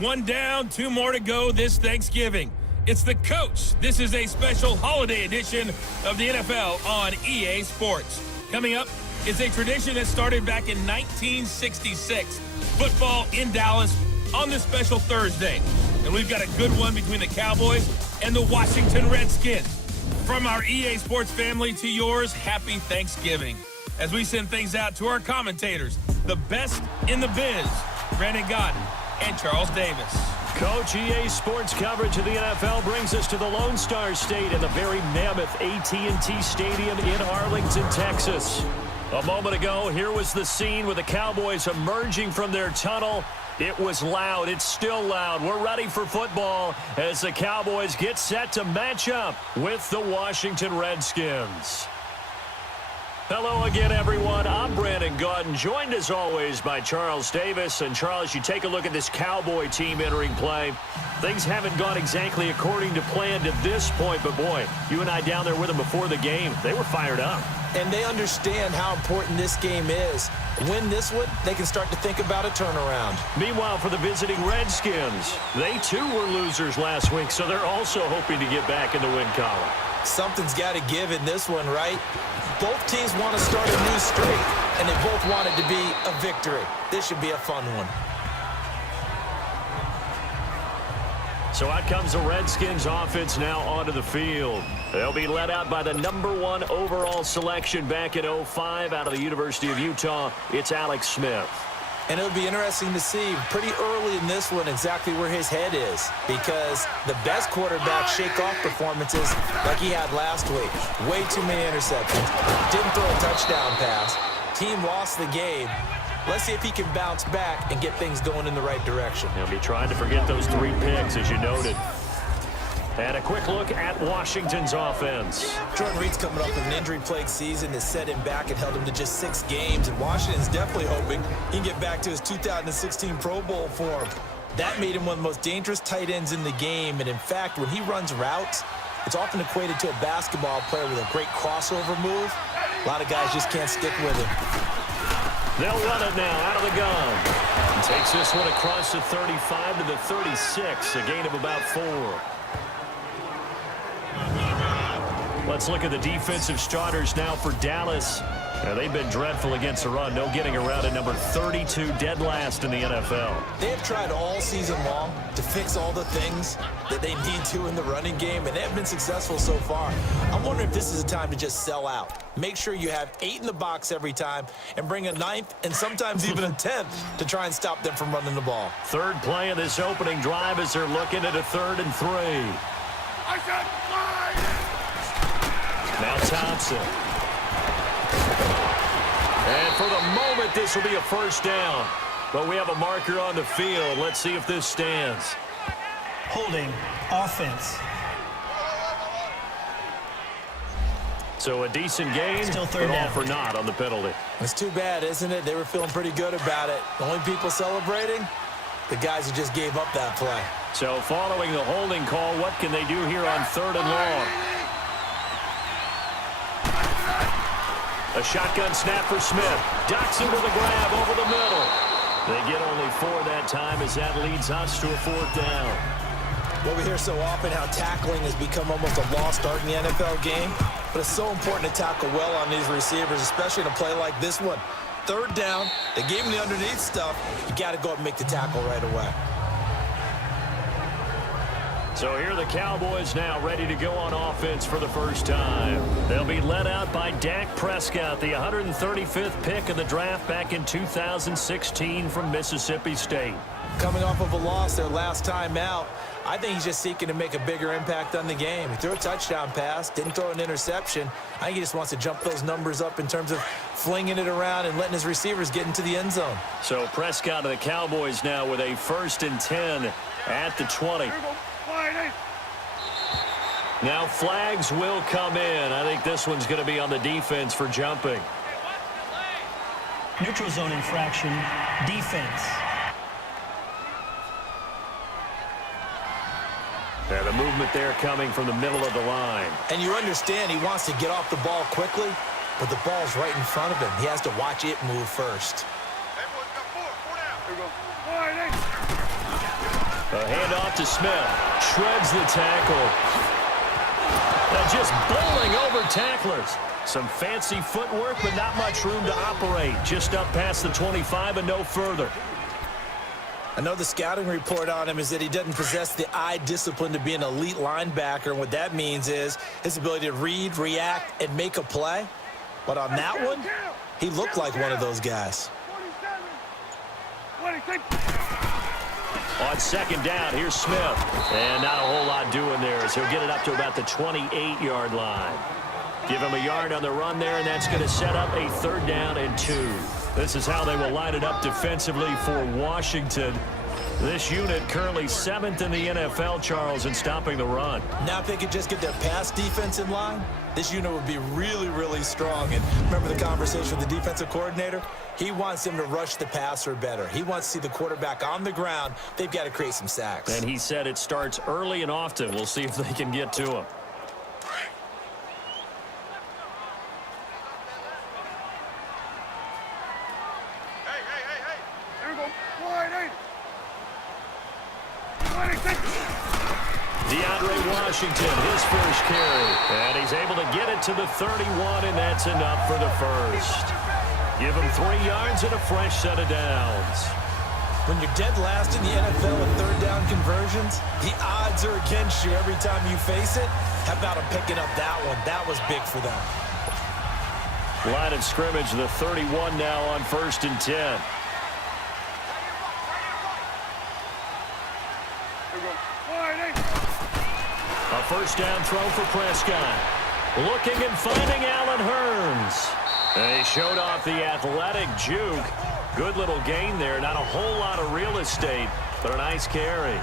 One down, two more to go this Thanksgiving. It's the coach. This is a special holiday edition of the NFL on EA Sports. Coming up, it's a tradition that started back in 1966. Football in Dallas on this special Thursday. And we've got a good one between the Cowboys and the Washington Redskins. From our EA Sports family to yours, happy Thanksgiving. As we send things out to our commentators, the best in the biz, Brandon Gaudin and Charles Davis. Coach, EA Sports coverage of the NFL brings us to the Lone Star State in the very mammoth AT&T Stadium in Arlington, Texas. A moment ago, here was the scene with the Cowboys emerging from their tunnel. It was loud. It's still loud. We're ready for football as the Cowboys get set to match up with the Washington Redskins. Hello again, everyone. I'm Brandon Gaudin, joined as always by Charles Davis. And Charles, you take a look at this Cowboy team entering play. Things haven't gone exactly according to plan to this point, but boy, you and I down there with them before the game, they were fired up. And they understand how important this game is. Win this one, they can start to think about a turnaround. Meanwhile, for the visiting Redskins, they too were losers last week, so they're also hoping to get back in the win column. Something's got to give in this one, right? Both teams want to start a new streak, and they both want it to be a victory. This should be a fun one. So out comes the Redskins offense now onto the field. They'll be led out by the #1 overall selection back in 2005 out of the University of Utah. It's Alex Smith. And it'll be interesting to see pretty early in this one exactly where his head is, because the best quarterback shake-off performances like he had last week. Way too many interceptions. Didn't throw a touchdown pass. Team lost the game. Let's see if he can bounce back and get things going in the right direction. He'll be trying to forget those 3 picks, as you noted. And a quick look at Washington's offense. Jordan Reed's coming off of an injury-plagued season that set him back and held him to just 6 games. And Washington's definitely hoping he can get back to his 2016 Pro Bowl form. That made him one of the most dangerous tight ends in the game. And in fact, when he runs routes, it's often equated to a basketball player with a great crossover move. A lot of guys just can't stick with him. They'll run it now out of the gun. Takes this one across the 35 to the 36, a gain of about 4. Let's look at the defensive starters now for Dallas. Now, they've been dreadful against the run. No getting around at number 32, dead last in the NFL. They have tried all season long to fix all the things that they need to in the running game, and they have been successful so far. I'm wondering if this is a time to just sell out. Make sure you have 8 in the box every time and bring a 9th and sometimes even a 10th to try and stop them from running the ball. Third play of this opening drive as they're looking at a 3rd and 3. I said Now Thompson. And for the moment, this will be a first down. But we have a marker on the field. Let's see if this stands. Holding offense. So a decent gain, Still but third all down. for naught on the penalty. It's too bad, isn't it? They were feeling pretty good about it. The only people celebrating, the guys who just gave up that play. So following the holding call, what can they do here on 3rd and long? A shotgun snap for Smith. Docks him with a grab over the middle. They get only 4 that time as that leads us to a 4th down. Well, we hear so often how tackling has become almost a lost art in the NFL game, but it's so important to tackle well on these receivers, especially in a play like this one. 3rd down, they gave him the underneath stuff. You got to go up and make the tackle right away. So here are the Cowboys now ready to go on offense for the first time. They'll be led out by Dak Prescott, the 135th pick in the draft back in 2016 from Mississippi State. Coming off of a loss their last time out, I think he's just seeking to make a bigger impact on the game. He threw a touchdown pass, didn't throw an interception. I think he just wants to jump those numbers up in terms of flinging it around and letting his receivers get into the end zone. So Prescott of the Cowboys now with a 1st and 10 at the 20. Now flags will come in. I think this one's going to be on the defense for jumping. Neutral zone infraction, defense. And the movement there coming from the middle of the line. And you understand he wants to get off the ball quickly, but the ball's right in front of him. He has to watch it move first. A handoff to Smith. Shreds the tackle. And just bowling over tacklers. Some fancy footwork, but not much room to operate. Just up past the 25 and no further. I know the scouting report on him is that he doesn't possess the eye discipline to be an elite linebacker. And what that means is his ability to read, react, and make a play. But on that one, he looked like one of those guys. On second down, here's Smith. And not a whole lot doing there as he'll get it up to about the 28-yard line. Give him a yard on the run there, and that's going to set up a 3rd down and 2. This is how they will line it up defensively for Washington. This unit currently 7th in the NFL, Charles, in stopping the run. Now if they could just get their pass defense in line, this unit would be really, really strong. And remember the conversation with the defensive coordinator? He wants them to rush the passer better. He wants to see the quarterback on the ground. They've got to create some sacks. And he said it starts early and often. We'll see if they can get to him. DeAndre Washington, his first carry. And he's able to get it to the 31, and that's enough for the first. Give him 3 yards and a fresh set of downs. When you're dead last in the NFL in 3rd down conversions, the odds are against you every time you face it. How about him picking up that one? That was big for them. Line of scrimmage, the 31 now on 1st and 10. A first down throw for Prescott. Looking and finding Allen Hurns. And he showed off the athletic juke. Good little gain there. Not a whole lot of real estate, but a nice carry.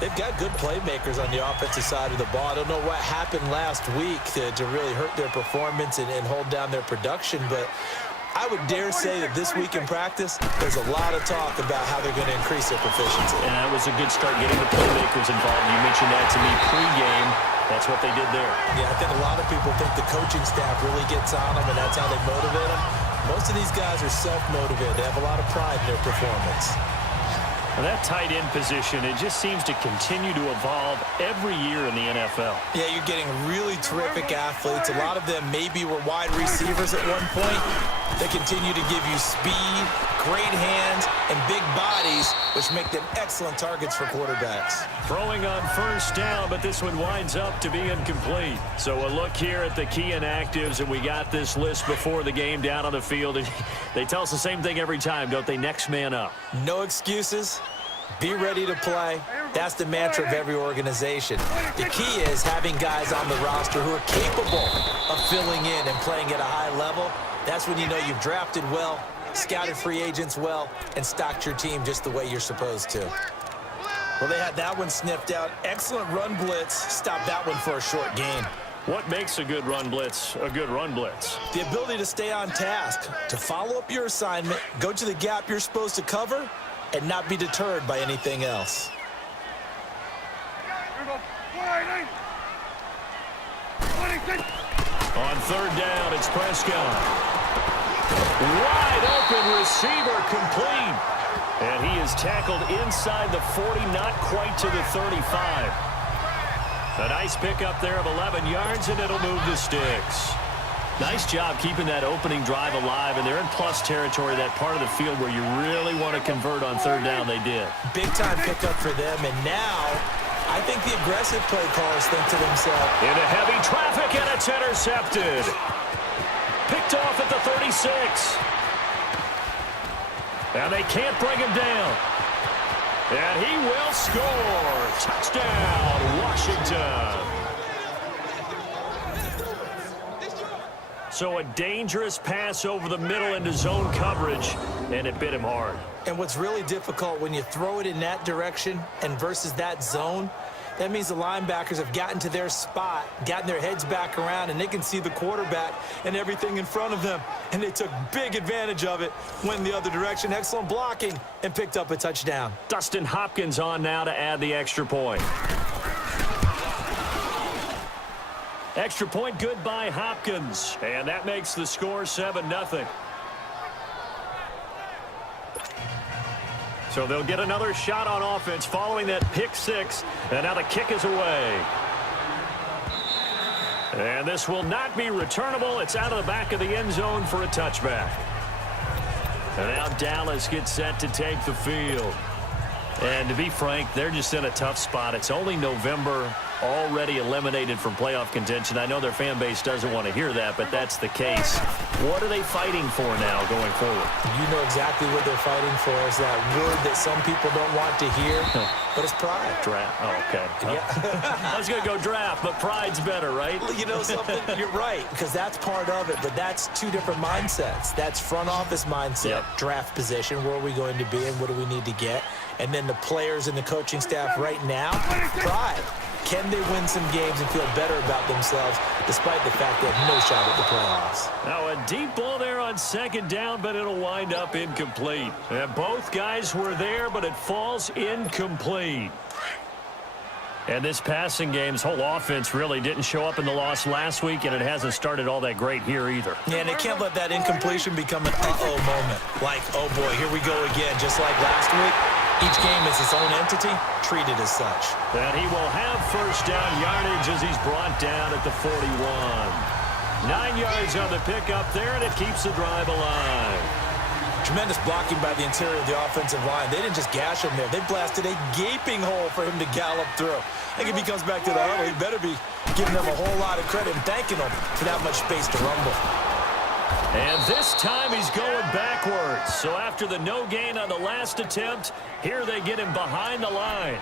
They've got good playmakers on the offensive side of the ball. I don't know what happened last week to really hurt their performance and hold down their production, but I would dare say that this week in practice, there's a lot of talk about how they're going to increase their proficiency. And that was a good start getting the playmakers involved. You mentioned that to me pregame. That's what they did there. Yeah, I think a lot of people think the coaching staff really gets on them, and that's how they motivate them. Most of these guys are self-motivated. They have a lot of pride in their performance. Well, that tight end position, it just seems to continue to evolve every year in the NFL. Yeah, you're getting really terrific athletes. A lot of them maybe were wide receivers at one point. They continue to give you speed, great hands, and big bodies, which make them excellent targets for quarterbacks. Throwing on first down, but this one winds up to be incomplete. So a look here at the key inactives, and we got this list before the game down on the field. And they tell us the same thing every time, don't they? Next man up. No excuses. Be ready to play. That's the mantra of every organization. The key is having guys on the roster who are capable of filling in and playing at a high level. That's when you know you've drafted well, scouted free agents well, and stocked your team just the way you're supposed to. Well, they had that one sniffed out. Excellent run blitz. Stopped that one for a short gain. What makes a good run blitz a good run blitz? The ability to stay on task, to follow up your assignment, go to the gap you're supposed to cover, and not be deterred by anything else. On third down, it's Prescott. Wide open receiver complete. And he is tackled inside the 40, not quite to the 35. A nice pickup there of 11 yards, and it'll move the sticks. Nice job keeping that opening drive alive, and they're in plus territory, that part of the field where you really want to convert on third down. They did. Big-time pickup for them, and now I think the aggressive play callers think to themselves, into heavy traffic, and it's intercepted. Picked off at the 36. And they can't bring him down. And he will score. Touchdown, Washington. So a dangerous pass over the middle into zone coverage, and it bit him hard. And what's really difficult when you throw it in that direction and versus that zone, that means the linebackers have gotten to their spot, gotten their heads back around, and they can see the quarterback and everything in front of them. And they took big advantage of it, went in the other direction. Excellent blocking, and picked up a touchdown. Dustin Hopkins on now to add the extra point. Extra point good by Hopkins. And that makes the score 7-0. So they'll get another shot on offense following that pick six. And now the kick is away. And this will not be returnable. It's out of the back of the end zone for a touchback. And now Dallas gets set to take the field. And to be frank, they're just in a tough spot. It's only November, already eliminated from playoff contention. I know their fan base doesn't want to hear that, but that's the case. What are they fighting for now going forward? You know exactly what they're fighting for. Is that word that some people don't want to hear, but it's pride. Draft. Oh, okay. Yeah. I was going to go draft, but pride's better, right? Well, you know something? You're right, because that's part of it, but that's two different mindsets. That's front office mindset, draft position, where are we going to be and what do we need to get? And then the players and the coaching staff right now, pride. Can they win some games and feel better about themselves despite the fact they have no shot at the playoffs? Now a deep ball there on second down, but it'll wind up incomplete. And both guys were there, but it falls incomplete. And this passing game's whole offense really didn't show up in the loss last week, and it hasn't started all that great here either. Yeah, and they can't let that incompletion become an uh-oh moment. Like, oh boy, here we go again, just like last week. Each game is its own entity, treated as such. And he will have first down yardage as he's brought down at the 41. 9 yards on the pickup there, and it keeps the drive alive. Tremendous blocking by the interior of the offensive line. They didn't just gash him there. They blasted a gaping hole for him to gallop through. I think if he comes back to the huddle, he better be giving them a whole lot of credit and thanking them for that much space to rumble. And this time he's going backwards. So after the no gain on the last attempt, here they get him behind the line.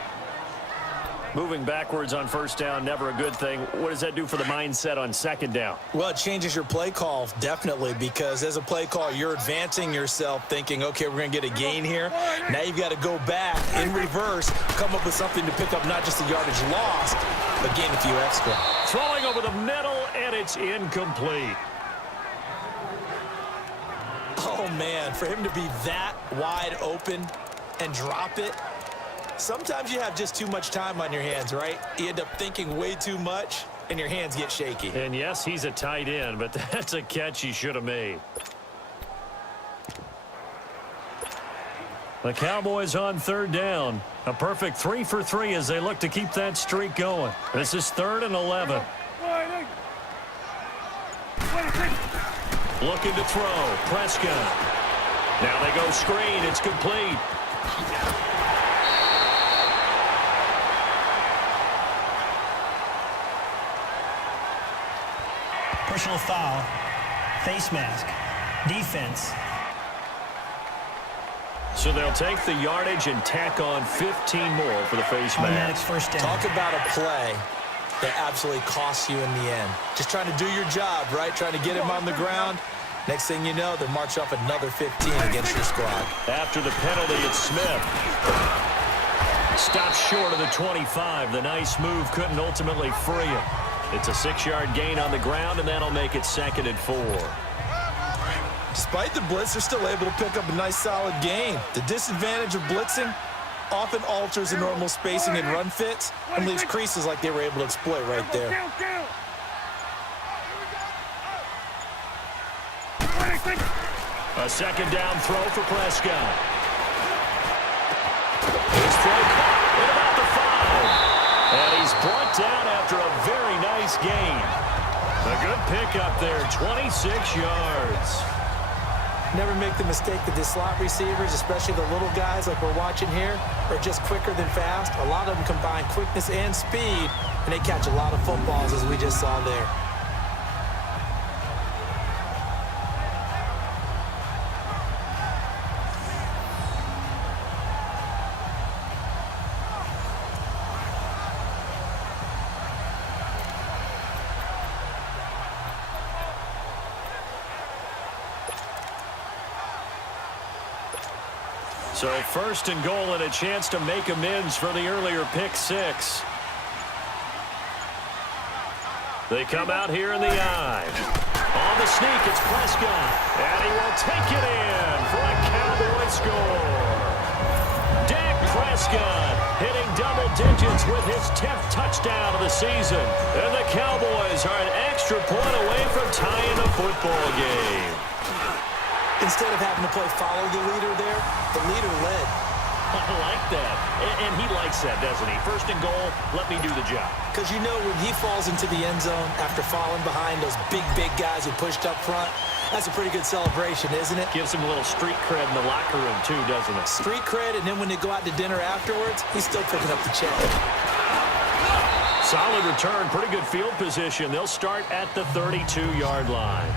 Moving backwards on first down, never a good thing. What does that do for the mindset on second down? Well, it changes your play call, definitely, because as a play call, you're advancing yourself thinking, okay, we're going to get a gain here. Now you've got to go back in reverse, come up with something to pick up not just the yardage lost, but gain a few extra. Throwing over the middle, and it's incomplete. Oh, man, for him to be that wide open and drop it, sometimes you have just too much time on your hands, right? You end up thinking way too much, and your hands get shaky. And yes, he's a tight end, but that's a catch he should have made. The Cowboys on third down. A perfect 3 for 3 as they look to keep that streak going. This is 3rd and 11. Looking to throw. Prescott. Now they go screen. It's complete. Personal foul, face mask, defense. So they'll take the yardage and tack on 15 more for the face Automatic mask. first down. Talk about a play that absolutely costs you in the end. Just trying to do your job, right? Trying to get him on the ground. Next thing you know, they march off another 15 against your squad. After the penalty, it's Smith. Stops short of the 25. The nice move couldn't ultimately free him. It's a 6-yard gain on the ground, and that'll make it 2nd and 4. Despite the blitz, they're still able to pick up a nice, solid gain. The disadvantage of blitzing often alters the normal spacing and run fits and leaves creases like they were able to exploit right there. A 2nd down throw for Prescott. His throw caught at about the 5. And he's brought down after a very nice gain. A good pickup there, 26 yards. Never make the mistake that the slot receivers, especially the little guys like we're watching here, are just quicker than fast. A lot of them combine quickness and speed, and they catch a lot of footballs, as we just saw there. So 1st and goal and a chance to make amends for the earlier pick 6. They come out here in the eye. On the sneak, it's Prescott. And he will take it in for a Cowboy score. Dak Prescott hitting double digits with his 10th touchdown of the season. And the Cowboys are an extra point away from tying the football game. Instead of having to play follow the leader there, the leader led. I like that. And he likes that, doesn't he? First and goal, let me do the job. Because you know when he falls into the end zone after falling behind those big guys who pushed up front, that's a pretty good celebration, isn't it? Gives him a little street cred in the locker room, too, doesn't it? Street cred, and then when they go out to dinner afterwards, he's still picking up the check. Solid return, pretty good field position. They'll start at the 32-yard line.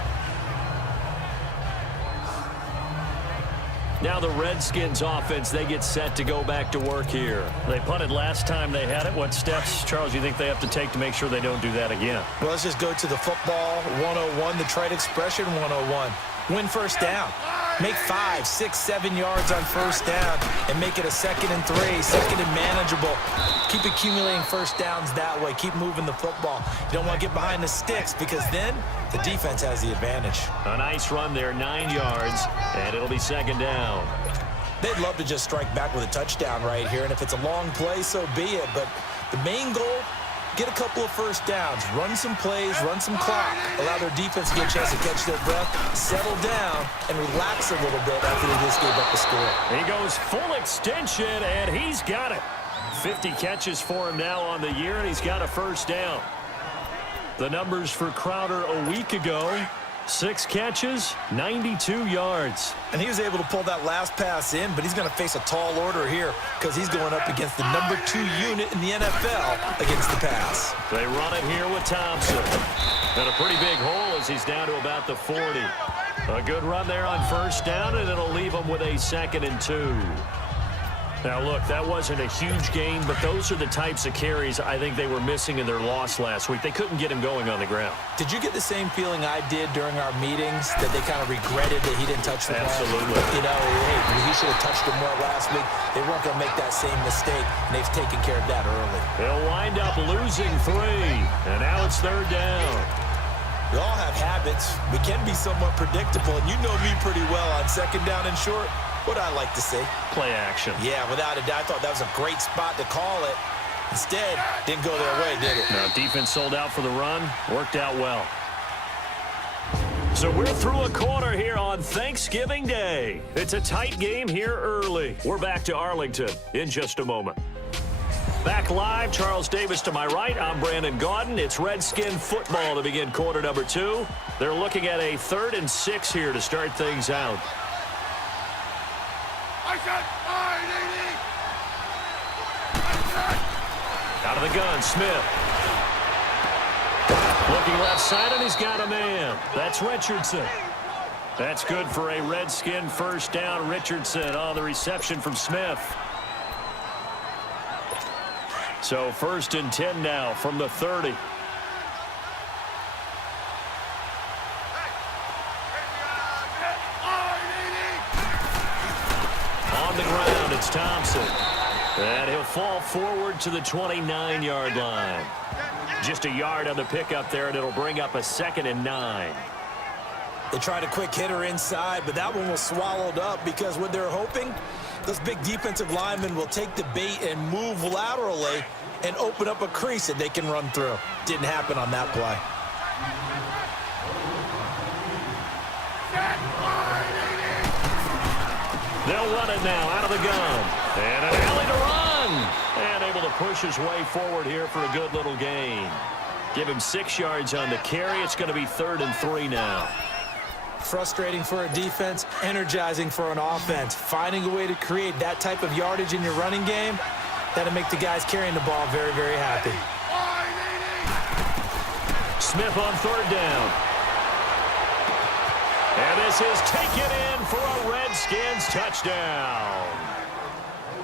Now the Redskins offense, they get set to go back to work here. They punted last time they had it. What steps, Charles, you think they have to take to make sure they don't do that again? Well, let's just go to the football 101, the trite expression 101. Win first down. Make 5, 6, 7 yards on first down and make it a 2nd and 3, 2nd and manageable. Keep accumulating first downs that way. Keep moving the football. You don't want to get behind the sticks because then the defense has the advantage. A nice run there, 9 yards, and it'll be 2nd down. They'd love to just strike back with a touchdown right here, and if it's a long play, so be it. But the main goal, get a couple of first downs, run some plays, run some clock, allow their defense to get a chance to catch their breath, settle down, and relax a little bit after they just gave up the score. He goes full extension, and he's got it. 50 catches for him now on the year, and he's got a first down. The numbers for Crowder a week ago, 6 catches, 92 yards. And he was able to pull that last pass in, but he's going to face a tall order here because he's going up against the number 2 unit in the NFL against the pass. They run it here with Thompson. And a pretty big hole as he's down to about the 40. A good run there on first down, and it'll leave him with a 2nd and 2. Now, look, that wasn't a huge gain, but those are the types of carries I think they were missing in their loss last week. They couldn't get him going on the ground. Did you get the same feeling I did during our meetings, that they kind of regretted that he didn't touch the ball? Absolutely. You know, hey, he should have touched him more last week. They weren't going to make that same mistake, and they've taken care of that early. They'll wind up losing 3, and now it's 3rd down. We all have habits. We can be somewhat predictable, and you know me pretty well on 2nd down and short. What I like to say. Play action. Yeah, without a doubt. I thought that was a great spot to call it. Instead, didn't go their way, did it? Now, defense sold out for the run. Worked out well. So we're through a quarter here on Thanksgiving Day. It's a tight game here early. We're back to Arlington in just a moment. Back live, Charles Davis to my right. I'm Brandon Gaudin. It's Redskin football to begin quarter number 2. They're looking at a 3rd and 6 here to start things out. Out of the gun, Smith. Looking left side, and he's got a man. That's Richardson. That's good for a Redskin first down. Richardson on the reception from Smith. So 1st and 10 now from the 30. On the ground, it's Thompson. And he'll fall forward to the 29-yard line. Just a yard on the pickup there, and it'll bring up a 2nd and 9. They tried a quick hitter inside, but that one was swallowed up because what they're hoping, those big defensive linemen will take the bait and move laterally and open up a crease that they can run through. Didn't happen on that play. They'll run it now out of the gun. And an alley to run. And able to push his way forward here for a good little gain. Give him 6 yards on the carry. It's going to be 3rd and 3 now. Frustrating for a defense, energizing for an offense. Finding a way to create that type of yardage in your running game, that'll make the guys carrying the ball very, very happy. Smith on 3rd down. And this is taken in for a Redskins touchdown.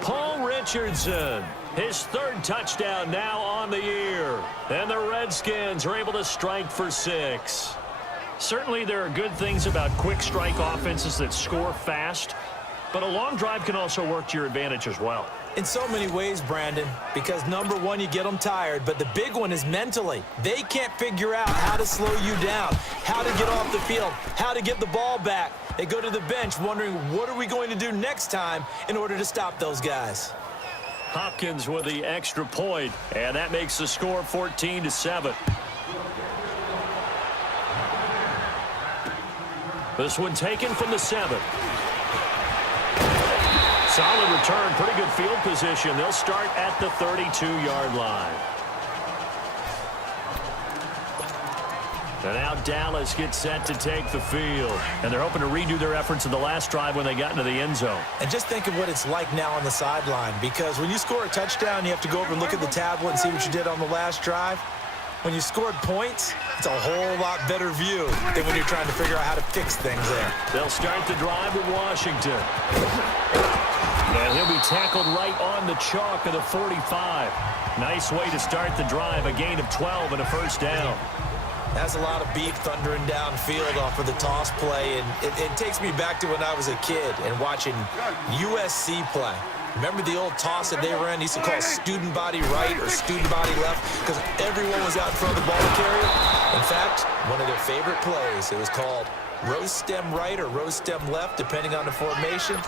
Paul Richardson, his 3rd touchdown now on the year. And the Redskins are able to strike for 6. Certainly there are good things about quick strike offenses that score fast, but a long drive can also work to your advantage as well. In so many ways, Brandon, because number one, you get them tired, but the big one is mentally. They can't figure out how to slow you down, how to get off the field, how to get the ball back. They go to the bench wondering, what are we going to do next time in order to stop those guys? Hopkins with the extra point, and that makes the score 14-7. This one taken from the 7. Solid return, pretty good field position. They'll start at the 32-yard line. And now Dallas gets set to take the field. And they're hoping to redo their efforts in the last drive when they got into the end zone. And just think of what it's like now on the sideline, because when you score a touchdown, you have to go over and look at the tablet and see what you did on the last drive. When you scored points, it's a whole lot better view than when you're trying to figure out how to fix things there. They'll start the drive with Washington. And he'll be tackled right on the chalk of the 45. Nice way to start the drive, a gain of 12 and a first down. That's a lot of beef thundering downfield off of the toss play, and it takes me back to when I was a kid and watching USC play. Remember the old toss that they ran? They used to call student body right or student body left because everyone was out in front of the ball carrier. In fact, one of their favorite plays, it was called rose stem right or rose stem left, depending on the formation.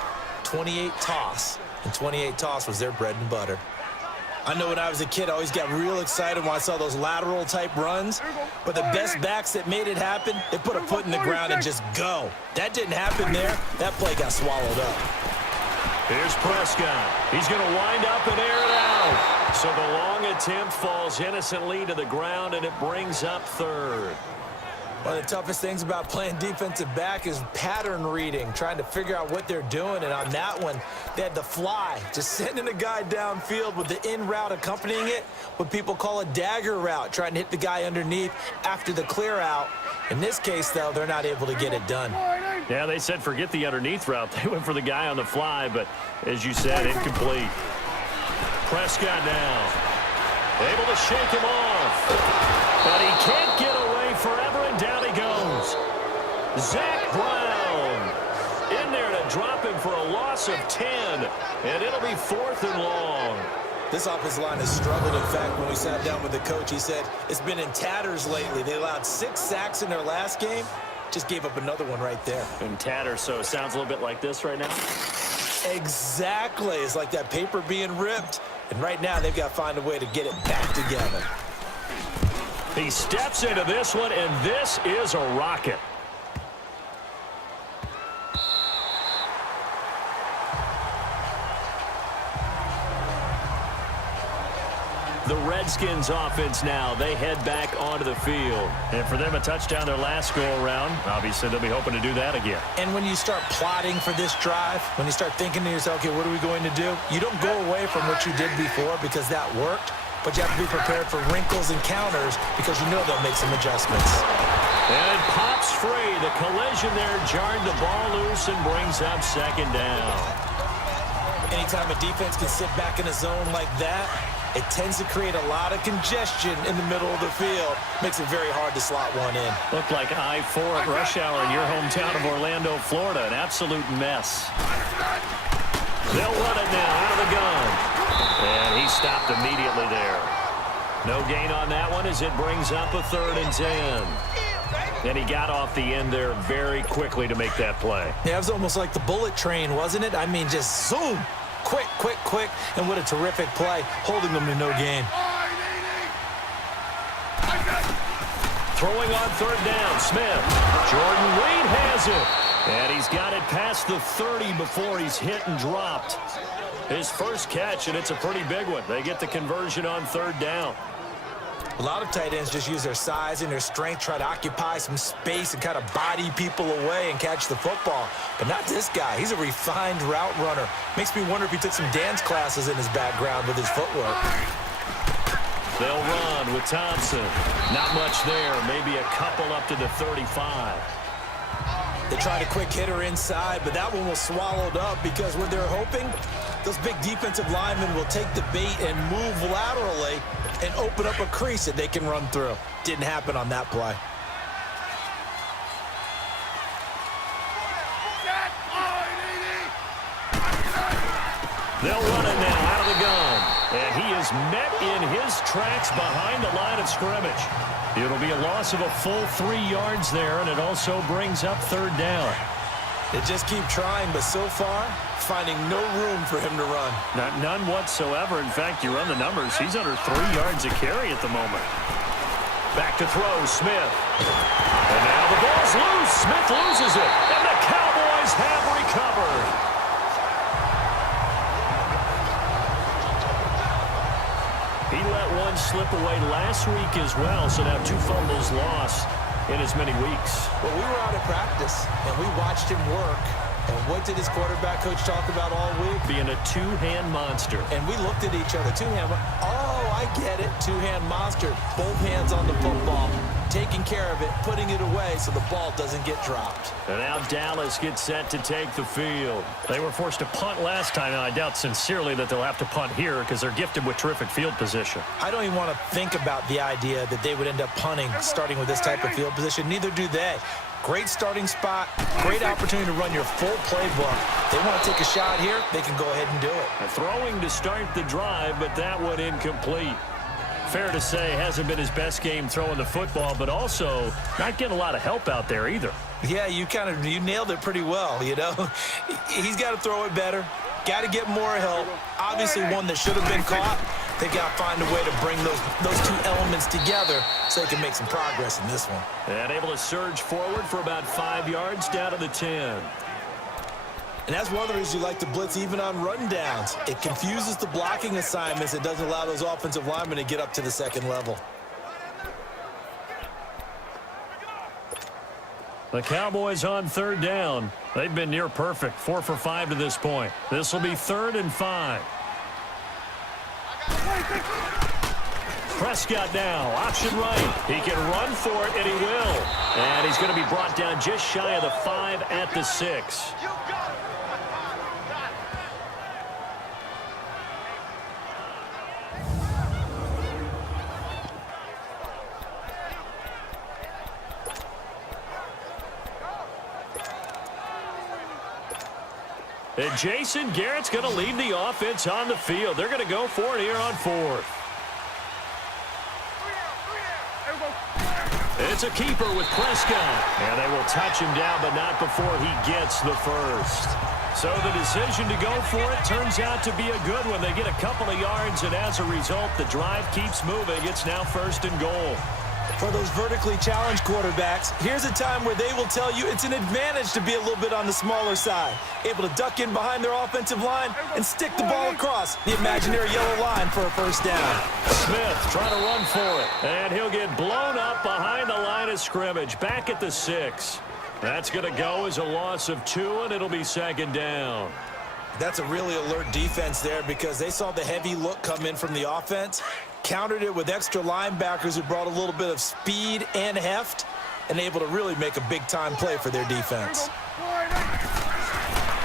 28 toss, and 28 toss was their bread and butter. I know when I was a kid, I always got real excited when I saw those lateral-type runs. But the best backs that made it happen, they put a foot in the ground and just go. That didn't happen there. That play got swallowed up. Here's Prescott. He's going to wind up and air it out. So the long attempt falls innocently to the ground, and it brings up third. One of the toughest things about playing defensive back is pattern reading, trying to figure out what they're doing. And on that one, they had the fly, just sending a guy downfield with the in route accompanying it, what people call a dagger route, trying to hit the guy underneath after the clear out. In this case, though, they're not able to get it done. Yeah, they said forget the underneath route. They went for the guy on the fly, but as you said, incomplete. Prescott now, able to shake him off, but he can't get away forever, and down he goes. Zach Brown in there to drop him for a loss of 10, and it'll be 4th and long. This offensive line has struggled. In fact, when we sat down with the coach, he said it's been in tatters lately. They allowed 6 sacks in their last game. Just gave up another one right there. In tatters, so it sounds a little bit like this right now. Exactly. It's like that paper being ripped. And right now, they've got to find a way to get it back together. He steps into this one, and this is a rocket. The Redskins offense now, they head back onto the field. And for them, a touchdown their last go-around. Obviously, they'll be hoping to do that again. And when you start plotting for this drive, when you start thinking to yourself, okay, what are we going to do? You don't go away from what you did before because that worked, but you have to be prepared for wrinkles and counters because you know they'll make some adjustments. And it pops free. The collision there jarred the ball loose and brings up 2nd down. Anytime a defense can sit back in a zone like that, it tends to create a lot of congestion in the middle of the field. Makes it very hard to slot one in. Looked like I-4 at rush hour in your hometown of Orlando, Florida. An absolute mess. They'll run it now out of the gun. And he stopped immediately there. No gain on that one as it brings up a 3rd and 10. And he got off the end there very quickly to make that play. Yeah, it was almost like the bullet train, wasn't it? I mean, just zoom. Quick, quick, quick, and what a terrific play, holding them to no gain. Throwing on 3rd down, Smith. Jordan Reed has it. And he's got it past the 30 before he's hit and dropped. His first catch, and it's a pretty big one. They get the conversion on 3rd down. A lot of tight ends just use their size and their strength, try to occupy some space and kind of body people away and catch the football. But not this guy. He's a refined route runner. Makes me wonder if he took some dance classes in his background with his footwork. They'll run with Thompson. Not much there. Maybe a couple up to the 35. They tried a quick hitter inside, but that one was swallowed up because what they're hoping, those big defensive linemen will take the bait and move laterally and open up a crease that they can run through. Didn't happen on that play. They'll run it now out of the gun. And he is met in his tracks behind the line of scrimmage. It'll be a loss of a full 3 yards there, and it also brings up 3rd down. They just keep trying, but so far, finding no room for him to run. None whatsoever. In fact, you run the numbers, he's under 3 yards a carry at the moment. Back to throw, Smith. And now the ball's loose. Smith loses it, and the Cowboys have recovered. He let one slip away last week as well, so now 2 fumbles lost in as many weeks. Well, we were out at practice, and we watched him work. And what did his quarterback coach talk about all week? Being a two-hand monster. And we looked at each other. Two-hand. Oh, I get it. Two-hand monster. Both hands on the football, taking care of it, putting it away so the ball doesn't get dropped. And now Dallas gets set to take the field. They were forced to punt last time, and I doubt sincerely that they'll have to punt here because they're gifted with terrific field position. I don't even want to think about the idea that they would end up punting starting with this type of field position. Neither do they. Great starting spot, great opportunity to run your full playbook. They want to take a shot here, they can go ahead and do it. Throwing to start the drive, but that one incomplete. Fair to say, hasn't been his best game throwing the football, but also not getting a lot of help out there either. Yeah, you nailed it pretty well, you know. He's got to throw it better, got to get more help. Obviously one that should have been caught. They got to find a way to bring those two elements together so they can make some progress in this one. And able to surge forward for about 5 yards down to the 10. And that's one of the reasons you like to blitz even on run downs. It confuses the blocking assignments. It doesn't allow those offensive linemen to get up to the second level. The Cowboys on 3rd down. They've been near perfect, 4 for 5 to this point. This will be 3rd and 5. Prescott now, option right. He can run for it, and he will. And he's going to be brought down just shy of the 5 at the 6. And Jason Garrett's going to lead the offense on the field. They're going to go for it here on 4th. It's a keeper with Prescott. And they will touch him down, but not before he gets the first. So the decision to go for it turns out to be a good one. They get a couple of yards, and as a result, the drive keeps moving. It's now 1st and goal. For those vertically challenged quarterbacks, here's a time where they will tell you it's an advantage to be a little bit on the smaller side. Able to duck in behind their offensive line and stick the ball across the imaginary yellow line for a first down. Smith trying to run for it. And he'll get blown up behind the line of scrimmage. Back at the 6. That's going to go as a loss of 2, and it'll be 2nd down. That's a really alert defense there because they saw the heavy look come in from the offense, countered it with extra linebackers who brought a little bit of speed and heft, and able to really make a big-time play for their defense.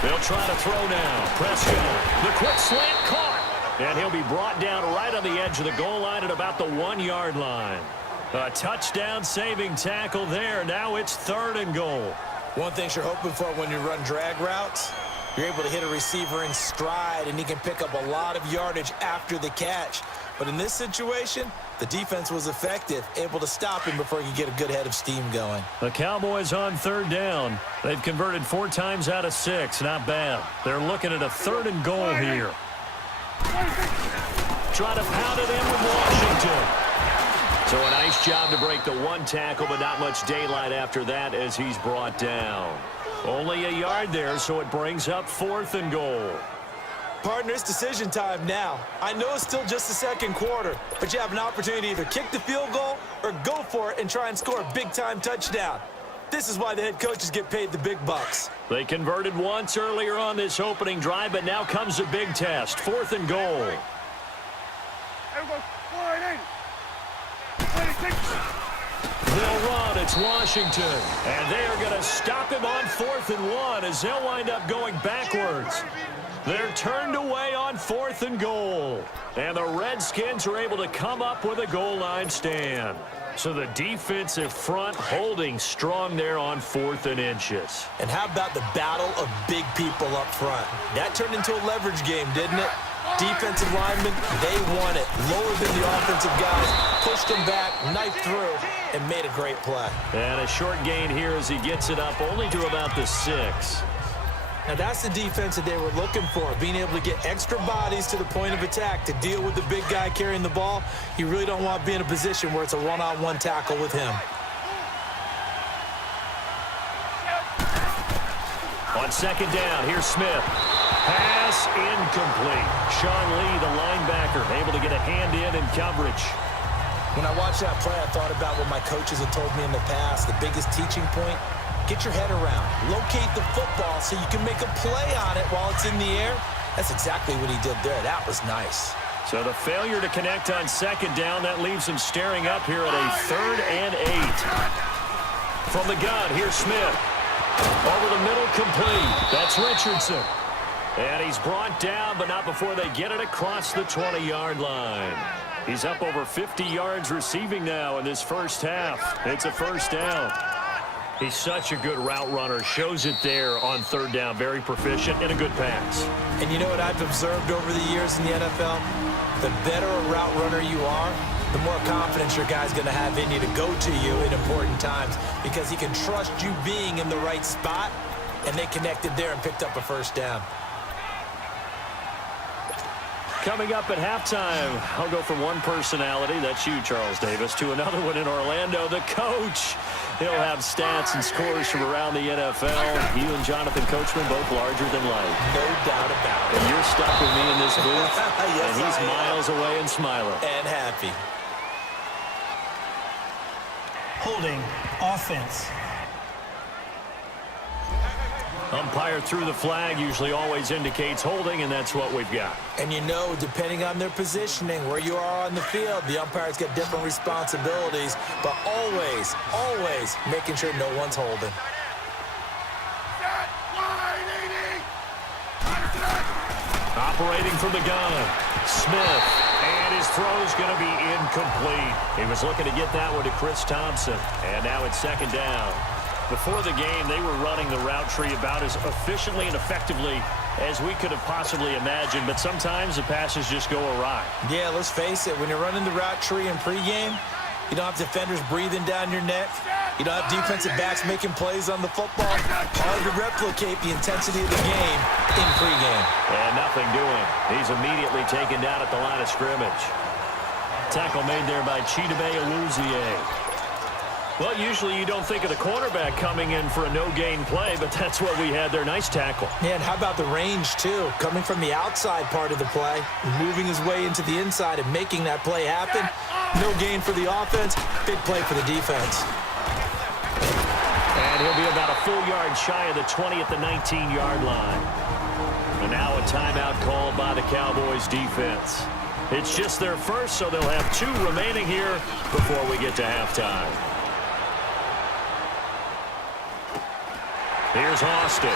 They'll try to throw now. Prescott, the quick slant caught, and he'll be brought down right on the edge of the goal line at about the 1-yard line. A touchdown-saving tackle there. Now it's 3rd and goal. One thing you're hoping for when you run drag routes, you're able to hit a receiver in stride, and he can pick up a lot of yardage after the catch. But in this situation, the defense was effective, able to stop him before he could get a good head of steam going. The Cowboys on 3rd down. They've converted 4 times out of 6. Not bad. They're looking at a 3rd and goal here. Try to pound it in with Washington. So a nice job to break the 1 tackle, but not much daylight after that as he's brought down. Only a yard there, so it brings up 4th and goal. Partner, it's decision time now. I know it's still just the 2nd quarter, but you have an opportunity to either kick the field goal or go for it and try and score a big-time touchdown. This is why the head coaches get paid the big bucks. They converted once earlier on this opening drive, but now comes a big test. 4th and goal. They'll run. It's Washington. And they are going to stop him on 4th and 1 as they'll wind up going backwards. They're turned away on 4th and goal. And the Redskins are able to come up with a goal line stand. So the defensive front holding strong there on 4th and inches. And how about the battle of big people up front? That turned into a leverage game, didn't it? Defensive linemen, they won it. Lower than the offensive guys, pushed them back, knifed through, and made a great play. And a short gain here as he gets it up only to about the 6. Now that's the defense that they were looking for, being able to get extra bodies to the point of attack to deal with the big guy carrying the ball. You really don't want to be in a position where it's a one-on-one tackle with him. On 2nd down, here's Smith. Pass incomplete. Sean Lee, the linebacker, able to get a hand in and coverage. When I watched that play, I thought about what my coaches have told me in the past. The biggest teaching point, get your head around. Locate the football so you can make a play on it while it's in the air. That's exactly what he did there. That was nice. So the failure to connect on second down, that leaves him staring up here at a 3rd and 8. From the gun, here's Smith. Over the middle, complete. That's Richardson. And he's brought down, but not before they get it across the 20-yard line. He's up over 50 yards receiving now in this first half. It's a first down. He's such a good route runner. Shows it there on 3rd down. Very proficient and a good pass. And you know what I've observed over the years in the NFL? The better a route runner you are, the more confidence your guy's going to have in you to go to you in important times because he can trust you being in the right spot, and they connected there and picked up a first down. Coming up at halftime, I'll go from one personality, that's you, Charles Davis, to another one in Orlando, the coach. He'll have stats and scores from around the NFL. You and Jonathan Coachman both larger than life. No doubt about it. And you're stuck with me in this booth, Yes, and he's miles away and smiling. And happy. Holding offense. Umpire threw the flag, usually always indicates holding, and that's what we've got. And you know, depending on their positioning, where you are on the field, the umpires get different responsibilities, but always, always making sure no one's holding. Operating from the gun, Smith, and his throw's going to be incomplete. He was looking to get that one to Chris Thompson, and now it's 2nd down. Before the game, they were running the route tree about as efficiently and effectively as we could have possibly imagined, but sometimes the passes just go awry. Yeah, let's face it, when you're running the route tree in pregame, you don't have defenders breathing down your neck. You don't have defensive backs making plays on the football. Hard to replicate the intensity of the game in pregame. And nothing doing. He's immediately taken down at the line of scrimmage. Tackle made there by Chidobe Awuzie. Well, usually you don't think of the cornerback coming in for a no-gain play, but that's what we had there. Nice tackle. Yeah, and how about the range, too? Coming from the outside part of the play, moving his way into the inside and making that play happen. No gain for the offense, big play for the defense. And he'll be about a full yard shy of the 20 at the 19-yard line. And now a timeout called by the Cowboys defense. It's just their first, so they'll have 2 remaining here before we get to halftime. Here's Austin.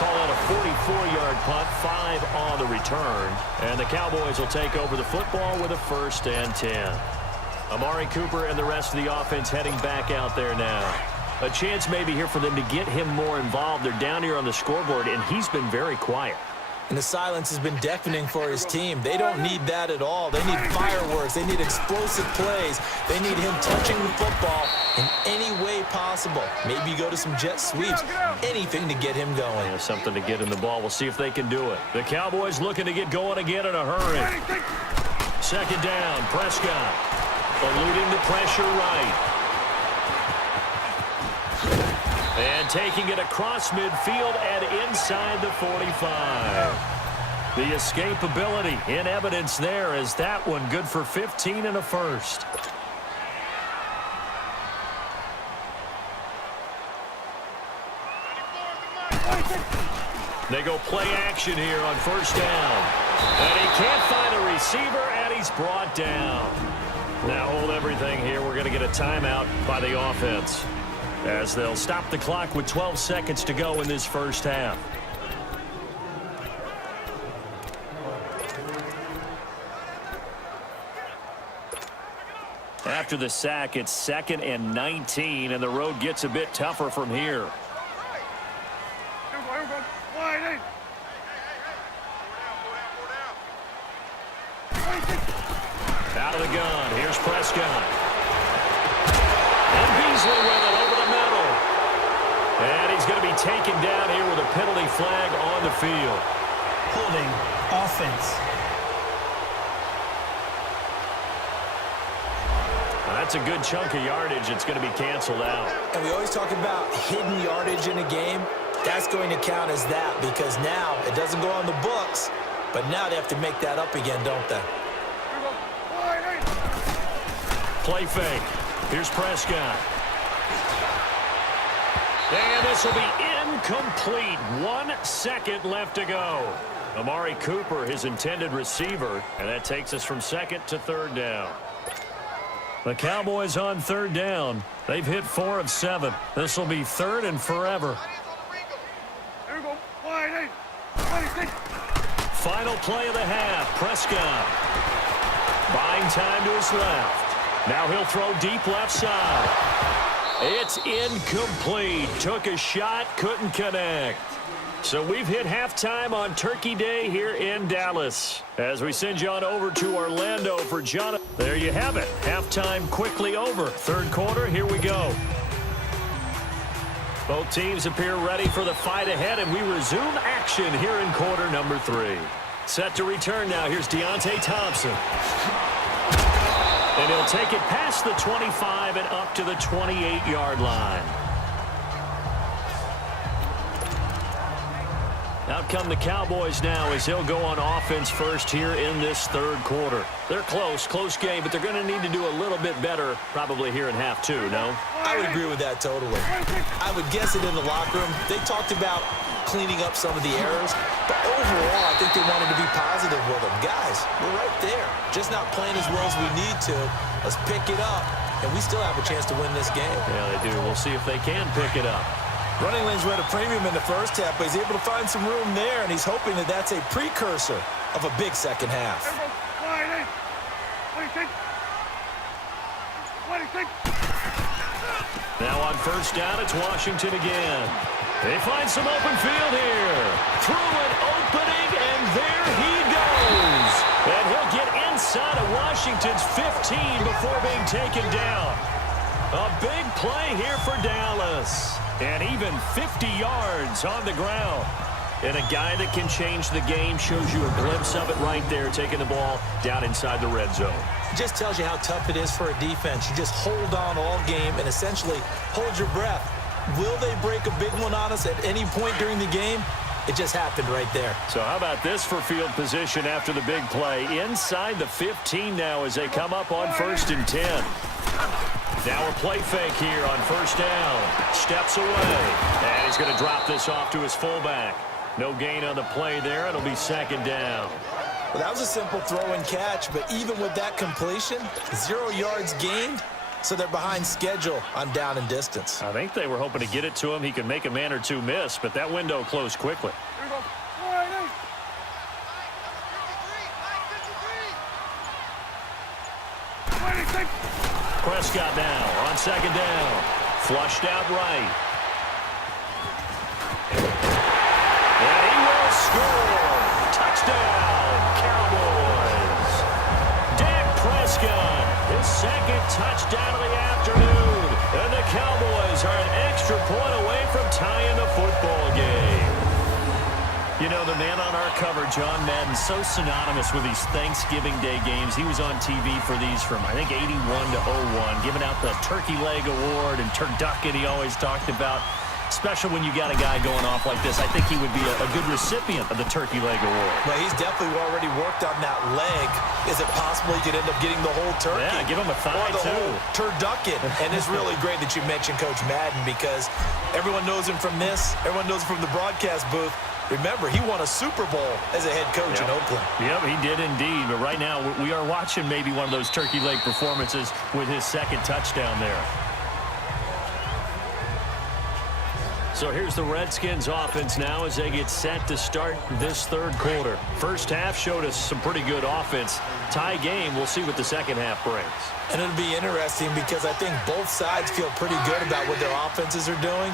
Call it a 44-yard punt, 5 on the return. And the Cowboys will take over the football with a 1st and 10. Amari Cooper and the rest of the offense heading back out there now. A chance maybe here for them to get him more involved. They're down here on the scoreboard, and he's been very quiet. And the silence has been deafening for his team. They don't need that at all. They need fireworks. They need explosive plays. They need him touching the football in any way possible. Maybe go to some jet sweeps. Anything to get him going. Yeah, something to get in the ball. We'll see if they can do it. The Cowboys looking to get going again in a hurry. 2nd down, Prescott. Eluding the pressure right. And taking it across midfield and inside the 45. The escapability in evidence there as that one good for 15 and a 1st. They go play action here on 1st down. And he can't find a receiver, and he's brought down. Now hold everything here. We're going to get a timeout by the offense, as they'll stop the clock with 12 seconds to go in this first half. After the sack, it's 2nd and 19, and the road gets a bit tougher from here. Out of the gun, here's Prescott. And Beasley with it over the middle. And he's going to be taken down here with a penalty flag on the field. Holding offense. That's a good chunk of yardage. It's going to be canceled out. And we always talk about hidden yardage in a game. That's going to count as that because now it doesn't go on the books, But now they have to make that up again, don't they? Play fake. Here's Prescott. And this will be incomplete. 1 second left to go. Amari Cooper, his intended receiver, and that takes us from second to third down. The Cowboys on third down. They've hit 4 of 7. This will be third and forever. Final play of the half. Prescott buying time to his left. Now he'll throw deep left side. It's incomplete. Took a shot, couldn't connect. So we've hit halftime on Turkey Day here in Dallas. As we send you on over to Orlando for John. There you have it. Halftime quickly over. Third quarter, here we go. Both teams appear ready for the fight ahead, and we resume action here in quarter number 3. Set to return now. Here's Deontay Thompson. And he'll take it past the 25 and up to the 28-yard line. Out come the Cowboys now as he'll go on offense first here in this third quarter. They're close game, but they're going to need to do a little bit better probably here in half 2, no? I would agree with that totally. I would guess it in the locker room. They talked about cleaning up some of the errors, but overall, I think they wanted to be positive with them. Guys, we're right there. Just not playing as well as we need to. Let's pick it up, and we still have a chance to win this game. Yeah, they do. We'll see if they can pick it up. Running lanes were at a premium in the first half, but he's able to find some room there, and he's hoping that that's a precursor of a big second half. Now on first down, it's Washington again. They find some open field here. Through an opening, and there he goes. And he'll get inside of Washington's 15 before being taken down. A big play here for Dallas. And even 50 yards on the ground. And a guy that can change the game shows you a glimpse of it right there, taking the ball down inside the red zone. It just tells you how tough it is for a defense. You just hold on all game and essentially hold your breath. Will they break a big one on us at any point during the game? It just happened right there. So how about this for field position after the big play? Inside the 15 now as they come up on 1st and 10. Now a play fake here on first down. Steps away. And he's going to drop this off to his fullback. No gain on the play there. It'll be 2nd down. Well, that was a simple throw and catch, but even with that completion, 0 yards gained, so they're behind schedule on down and distance. I think they were hoping to get it to him. He could make a man or two miss, but that window closed quickly. Prescott now on 2nd down. Flushed out right. And he will score. Touchdown, Cowboys. Dak Prescott, his 2nd touchdown of the afternoon. And the Cowboys are an extra point away from tying the football game. You know, the man on our cover, John Madden, so synonymous with these Thanksgiving Day games. He was on TV for these from, I think, 81 to 01, giving out the Turkey Leg Award and turducken he always talked about. Special when you got a guy going off like this. I think he would be a good recipient of the Turkey Leg Award. Well, he's definitely already worked on that leg. Is it possible he could end up getting the whole turkey? Yeah, give him a thigh, or the too. whole turducken. And it's really great that you mentioned Coach Madden because everyone knows him from this. Everyone knows him from the broadcast booth. Remember, he won a Super Bowl as a head coach in Oakland. Yep, he did indeed. But right now, we are watching maybe one of those turkey leg performances with his 2nd touchdown there. So here's the Redskins offense now as they get set to start this third quarter. First half showed us some pretty good offense. Tie game, we'll see what the second half brings. And it'll be interesting because I think both sides feel pretty good about what their offenses are doing.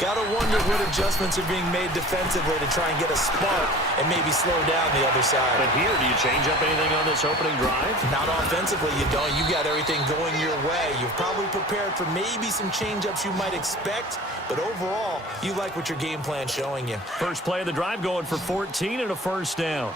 Got to wonder what adjustments are being made defensively to try and get a spark and maybe slow down the other side. But here, do you change up anything on this opening drive? Not offensively, you don't. You got everything going your way. You've probably prepared for maybe some change-ups you might expect, but overall, you like what your game plan's showing you. First play of the drive going for 14 and a first down.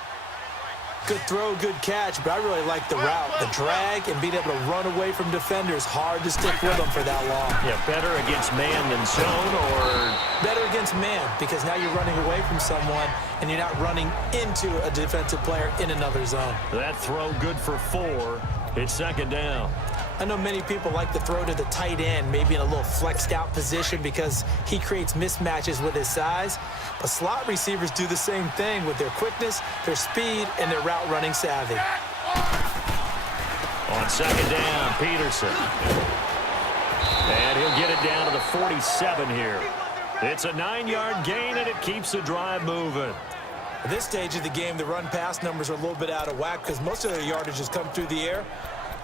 Good throw, good catch, but I really like the route, the drag, and being able to run away from defenders. Hard to stick with them for that long. Yeah, better against man than zone, or better against man, because now you're running away from someone and you're not running into a defensive player in another zone. that throw good for 4. It's second down. I know many people like to throw to the tight end, maybe in a little flexed out position because he creates mismatches with his size. But slot receivers do the same thing with their quickness, their speed, and their route running savvy. On second down, Peterson. And he'll get it down to the 47 here. It's a 9-yard gain, and it keeps the drive moving. At this stage of the game, the run-pass numbers are a little bit out of whack because most of their yardage has come through the air.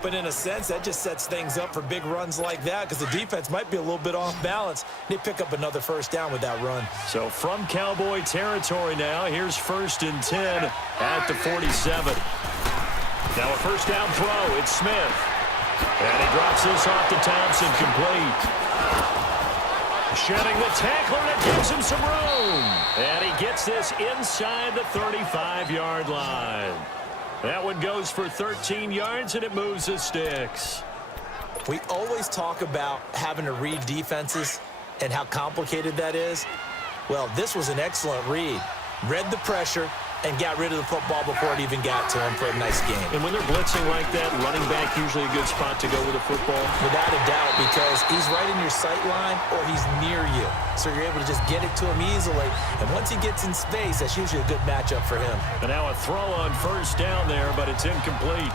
But in a sense, that just sets things up for big runs like that because the defense might be a little bit off balance. They pick up another first down with that run. So from Cowboy territory now, here's 1st and 10 at the 47. Now a first down throw. It's Smith. And he drops this off to Thompson, complete. Shedding the tackler, and it gives him some room. And he gets this inside the 35-yard line. That one goes for 13 yards, and it moves the sticks. We always talk about having to read defenses and how complicated that is. Well, this was an excellent read. Read the pressure and got rid of the football before it even got to him for a nice game. And when they're blitzing like that, running back usually a good spot to go with the football? Without a doubt, because he's right in your sight line or he's near you. So you're able to just get it to him easily. And once he gets in space, that's usually a good matchup for him. And now a throw on first down there, but it's incomplete.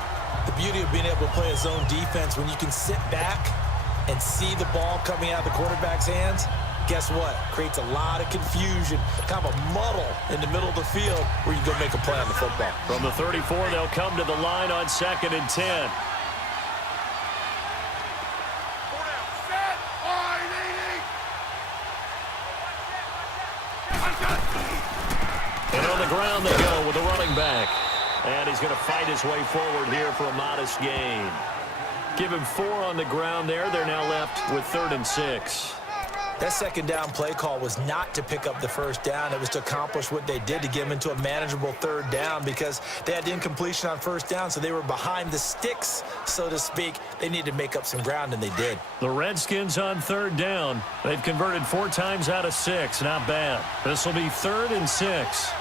The beauty of being able to play a zone defense when you can sit back and see the ball coming out of the quarterback's hands, guess what? Creates a lot of confusion, kind of a muddle in the middle of the field where you can go make a play on the football. From the 34, they'll come to the line on 2nd and 10. And on the ground they go with the running back. And he's going to fight his way forward here for a modest gain. Give him 4 on the ground there. They're now left with 3rd and 6. That second down play call was not to pick up the first down. It was to accomplish what they did to get them into a manageable 3rd down because they had incompletion on first down, so they were behind the sticks, so to speak. They needed to make up some ground, and they did. The Redskins on 3rd down. They've converted 4 times out of 6. Not bad. This will be 3rd and 6.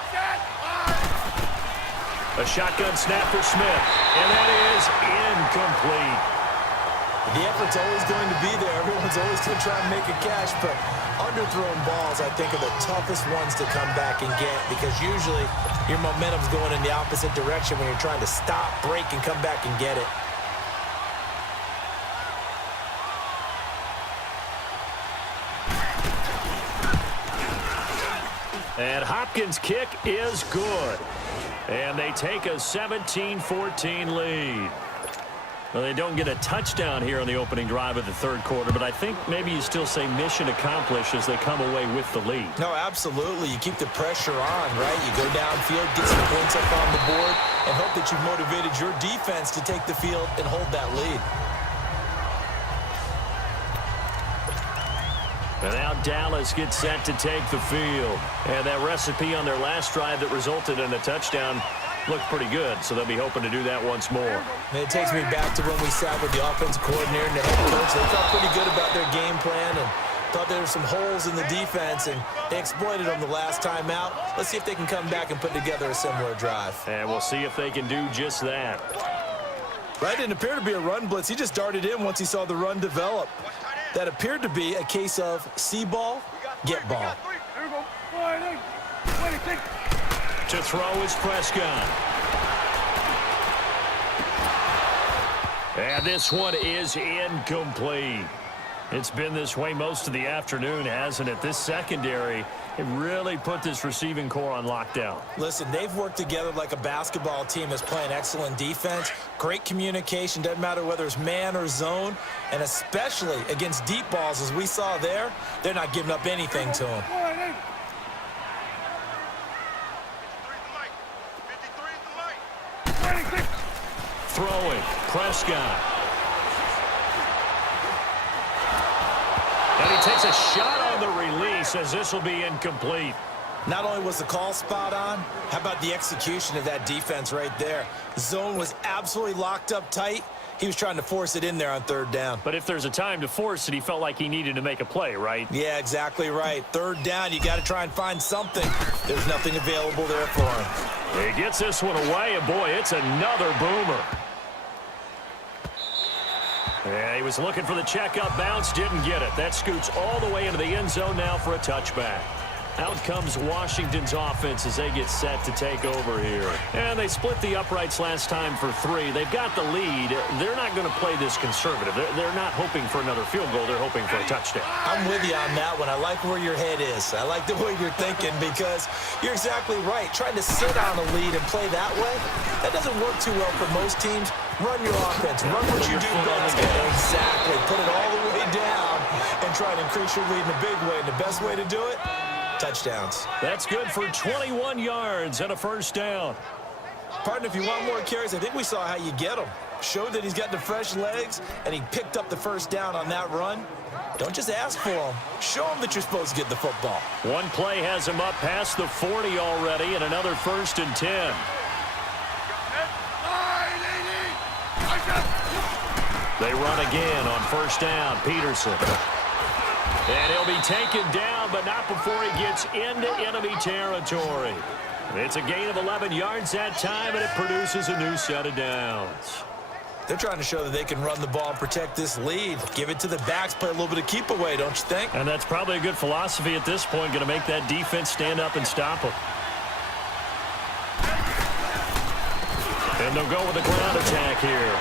A shotgun snap for Smith, and that is incomplete. The effort's always going to be there. Everyone's always going to try and make a catch, but underthrown balls, I think, are the toughest ones to come back and get because usually your momentum's going in the opposite direction when you're trying to stop, break, and come back and get it. And Hopkins' kick is good. And they take a 17-14 lead. Well, they don't get a touchdown here on the opening drive of the 3rd quarter, but I think maybe you still say mission accomplished as they come away with the lead. No, absolutely. You keep the pressure on, right? You go downfield, get some points up on the board, and hope that you've motivated your defense to take the field and hold that lead. And now Dallas gets set to take the field. And that recipe on their last drive that resulted in a touchdown looked pretty good, so they'll be hoping to do that once more. And it takes me back to when we sat with the offensive coordinator and the head coach. They felt pretty good about their game plan and thought there were some holes in the defense, and they exploited them the last time out. Let's see if they can come back and put together a similar drive. And we'll see if they can do just that. That didn't appear to be a run blitz. He just darted in once he saw the run develop. That appeared to be a case of see ball, get ball. To throw is Prescott. And this one is incomplete. It's been this way most of the afternoon, hasn't it? This secondary, it really put this receiving core on lockdown. Listen, they've worked together like a basketball team that's playing excellent defense. Great communication, doesn't matter whether it's man or zone, and especially against deep balls, as we saw there, they're not giving up anything to them. Throwing, Prescott. And he takes a shot on the release as this will be incomplete. Not only was the call spot on, how about the execution of that defense right there? The zone was absolutely locked up tight. He was trying to force it in there on third down. But if there's a time to force it, he felt like he needed to make a play, right? Yeah, exactly right. Third down, you got to try and find something. There's nothing available there for him. He gets this one away, and boy, it's another boomer. Yeah, he was looking for the checkup bounce, didn't get it. That scoots all the way into the end zone now for a touchback. Out comes Washington's offense as they get set to take over here. And they split the uprights last time for 3. They've got the lead. They're not going to play this conservative. They're not hoping for another field goal. They're hoping for a touchdown. I'm with you on that one. I like where your head is. I like the way you're thinking because you're exactly right. Trying to sit on a lead and play that way, that doesn't work too well for most teams. Run your offense. Run what you do best. Exactly. Put it all the way down and try to increase your lead in a big way. And the best way to do it, touchdowns. That's good for 21 yards and a first down. Partner, if you want more carries, I think we saw how you get him. Showed that he's got the fresh legs, and he picked up the first down on that run. Don't just ask for him. Show him that you're supposed to get the football. One play has him up past the 40 already, and another 1st and 10. They run again on first down. Peterson. And he'll be taken down, but not before he gets into enemy territory. It's a gain of 11 yards that time, and it produces a new set of downs. They're trying to show that they can run the ball and protect this lead. Give it to the backs, play a little bit of keep away, don't you think? And that's probably a good philosophy at this point, going to make that defense stand up and stop them. And they'll go with a ground attack here.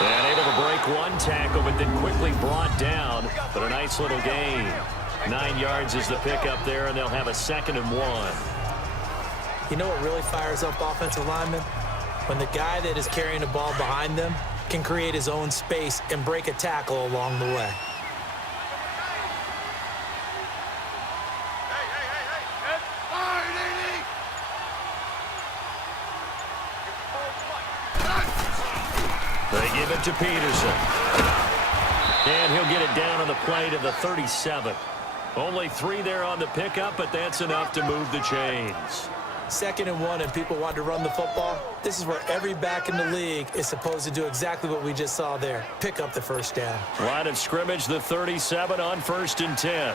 And able to break one tackle, but then quickly brought down. But a nice little gain. 9 yards is the pickup there, and they'll have a 2nd and 1. You know what really fires up offensive linemen? When the guy that is carrying the ball behind them can create his own space and break a tackle along the way. They give it to Peterson. And he'll get it down on the play to the 37. Only 3 there on the pickup, but that's enough to move the chains. 2nd and 1, and people want to run the football. This is where every back in the league is supposed to do exactly what we just saw there. Pick up the first down. Line of scrimmage, the 37 on 1st and 10.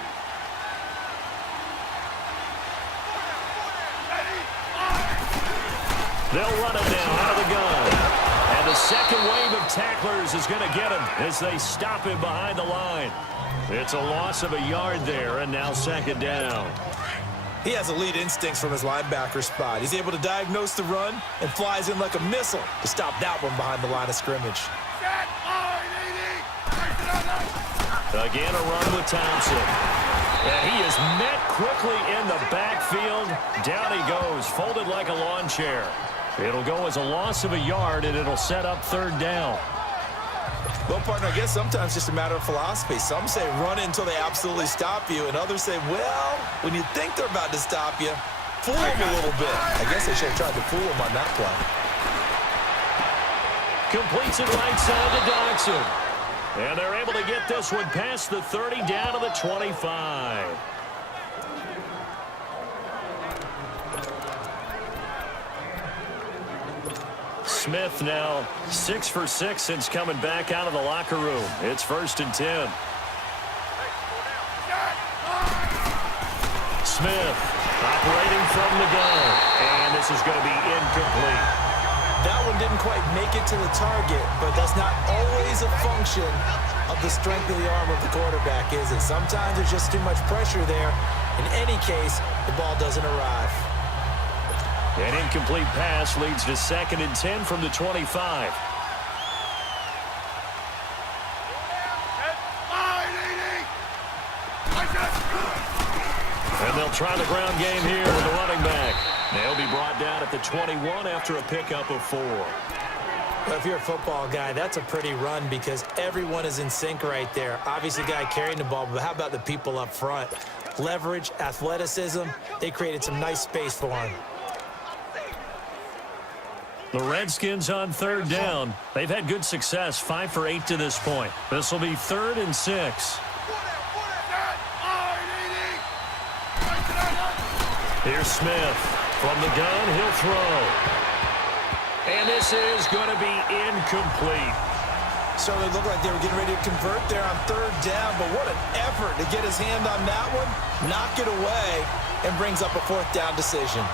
They'll run it now out of the gun. And the second wave of tacklers is going to get him as they stop him behind the line. It's a loss of a yard there, and now 2nd down. He has elite instincts from his linebacker spot. He's able to diagnose the run and flies in like a missile to stop that one behind the line of scrimmage. Again, a run with Thompson. And he is met quickly in the backfield. Down he goes, folded like a lawn chair. It'll go as a loss of a yard, and it'll set up 3rd down. Well, partner, I guess sometimes it's just a matter of philosophy. Some say run it until they absolutely stop you, and others say, well, when you think they're about to stop you, fool them a little bit. I guess they should have tried to fool them on that play. Completes it right side to Dodson. And they're able to get this one past the 30 down to the 25. Smith now 6 for 6 since coming back out of the locker room. It's 1st and 10. Smith operating from the gun. And this is going to be incomplete. That one didn't quite make it to the target, but that's not always a function of the strength of the arm of the quarterback, is it? Sometimes there's just too much pressure there. In any case, the ball doesn't arrive. An incomplete pass leads to 2nd and 10 from the 25. And they'll try the ground game here with the running back. They'll be brought down at the 21 after a pickup of 4. Well, if you're a football guy, that's a pretty run because everyone is in sync right there. Obviously, the guy carrying the ball, but how about the people up front? Leverage, athleticism, they created some nice space for him. The Redskins on 3rd down. They've had good success, 5 for 8 to this point. This will be 3rd and 6. Here's Smith. From the gun, he'll throw. And this is going to be incomplete. So it looked like they were getting ready to convert there on third down, but what an effort to get his hand on that one, knock it away, and brings up a fourth down decision.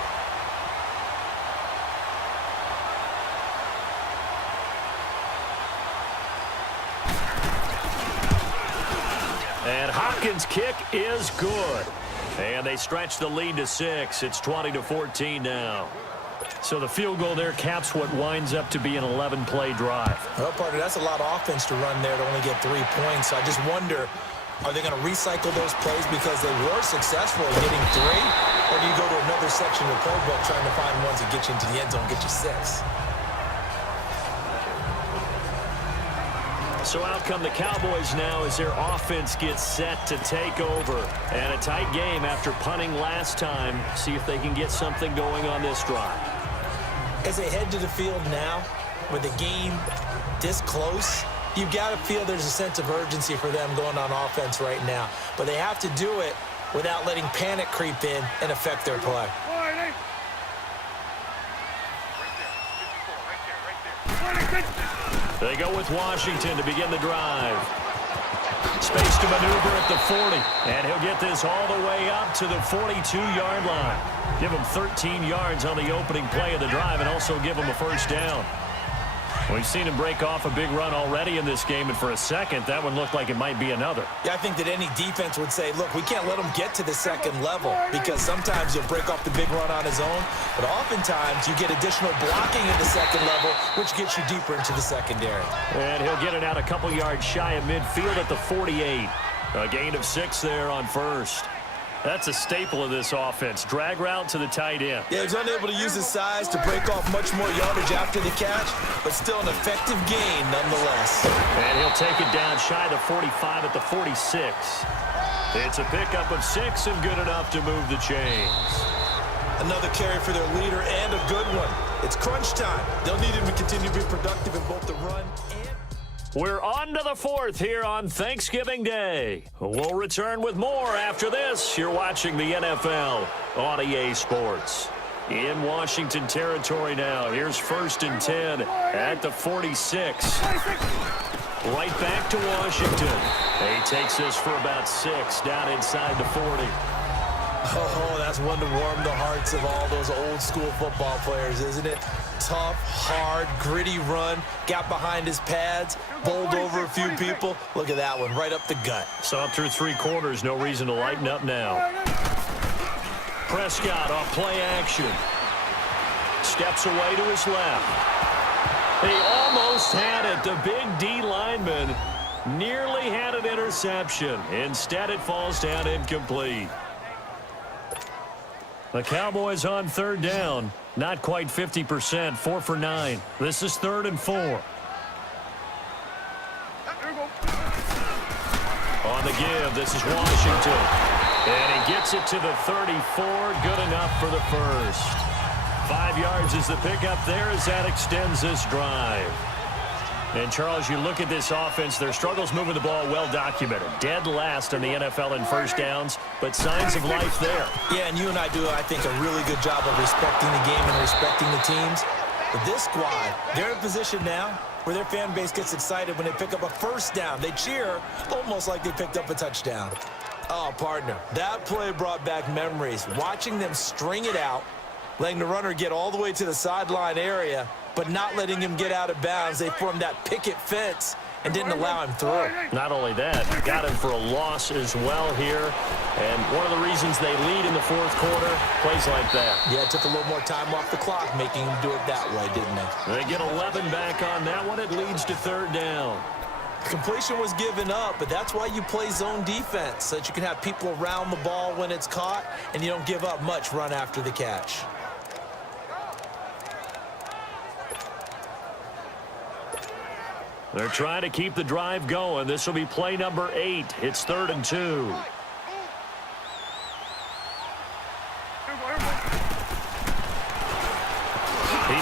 And Hopkins' kick is good. And they stretch the lead to 6. It's 20-14 now. So the field goal there caps what winds up to be an 11-play drive. Well, partner, that's a lot of offense to run there to only get 3 points. So I just wonder, are they going to recycle those plays because they were successful in getting 3? Or do you go to another section of the playbook trying to find ones that get you into the end zone, get you 6? So out come the Cowboys now as their offense gets set to take over. And a tight game after punting last time. See if they can get something going on this drive. As they head to the field now, with the game this close, you've got to feel there's a sense of urgency for them going on offense right now. But they have to do it without letting panic creep in and affect their play. They go with Washington to begin the drive. Space to maneuver at the 40. And he'll get this all the way up to the 42-yard line. Give him 13 yards on the opening play of the drive and also give him a first down. We've seen him break off a big run already in this game, and for a second, that one looked like it might be another. Yeah, I think that any defense would say, look, we can't let him get to the second level because sometimes you'll break off the big run on his own, but oftentimes you get additional blocking at the second level, which gets you deeper into the secondary. And he'll get it out a couple yards shy of midfield at the 48. A gain of 6 there on first. That's a staple of this offense. Drag route to the tight end. Yeah, he's unable to use his size to break off much more yardage after the catch, but still an effective gain nonetheless. And he'll take it down shy of the 45 at the 46. It's a pickup of 6 and good enough to move the chains. Another carry for their leader and a good one. It's crunch time. They'll need him to continue to be productive in both the run and... We're on to the 4th here on Thanksgiving Day. We'll return with more after this. You're watching the NFL on EA Sports. In Washington territory now. Here's 1st and 10 at the 46. Right back to Washington. He takes this for about 6 down inside the 40. Oh, that's one to warm the hearts of all those old school football players, isn't it? Tough, hard, gritty run, got behind his pads, bowled over a few people. Look at that one, right up the gut. Saw through 3 quarters, no reason to lighten up now. Prescott off play action. Steps away to his left. He almost had it. The big D lineman nearly had an interception. Instead, it falls down incomplete. The Cowboys on 3rd down. Not quite 50%, 4 for 9. This is 3rd and 4. On the give, this is Washington. And he gets it to the 34, good enough for the first. 5 yards is the pickup there as that extends this drive. And, Charles, you look at this offense, their struggles moving the ball well documented. Dead last in the NFL in first downs, but signs of life there. Yeah, and you and I do, I think, a really good job of respecting the game and respecting the teams. But this squad, they're in a position now where their fan base gets excited when they pick up a first down. They cheer almost like they picked up a touchdown. Oh, partner, that play brought back memories. Watching them string it out, letting the runner get all the way to the sideline area, but not letting him get out of bounds. They formed that picket fence and didn't allow him through. Not only that, got him for a loss as well here. And one of the reasons they lead in the 4th quarter, plays like that. Yeah, it took a little more time off the clock, making him do it that way, didn't it? They get 11 back on that one. It leads to 3rd down. Completion was given up, but that's why you play zone defense, so that you can have people around the ball when it's caught, and you don't give up much run after the catch. They're trying to keep the drive going. This will be play number 8. It's 3rd and 2. He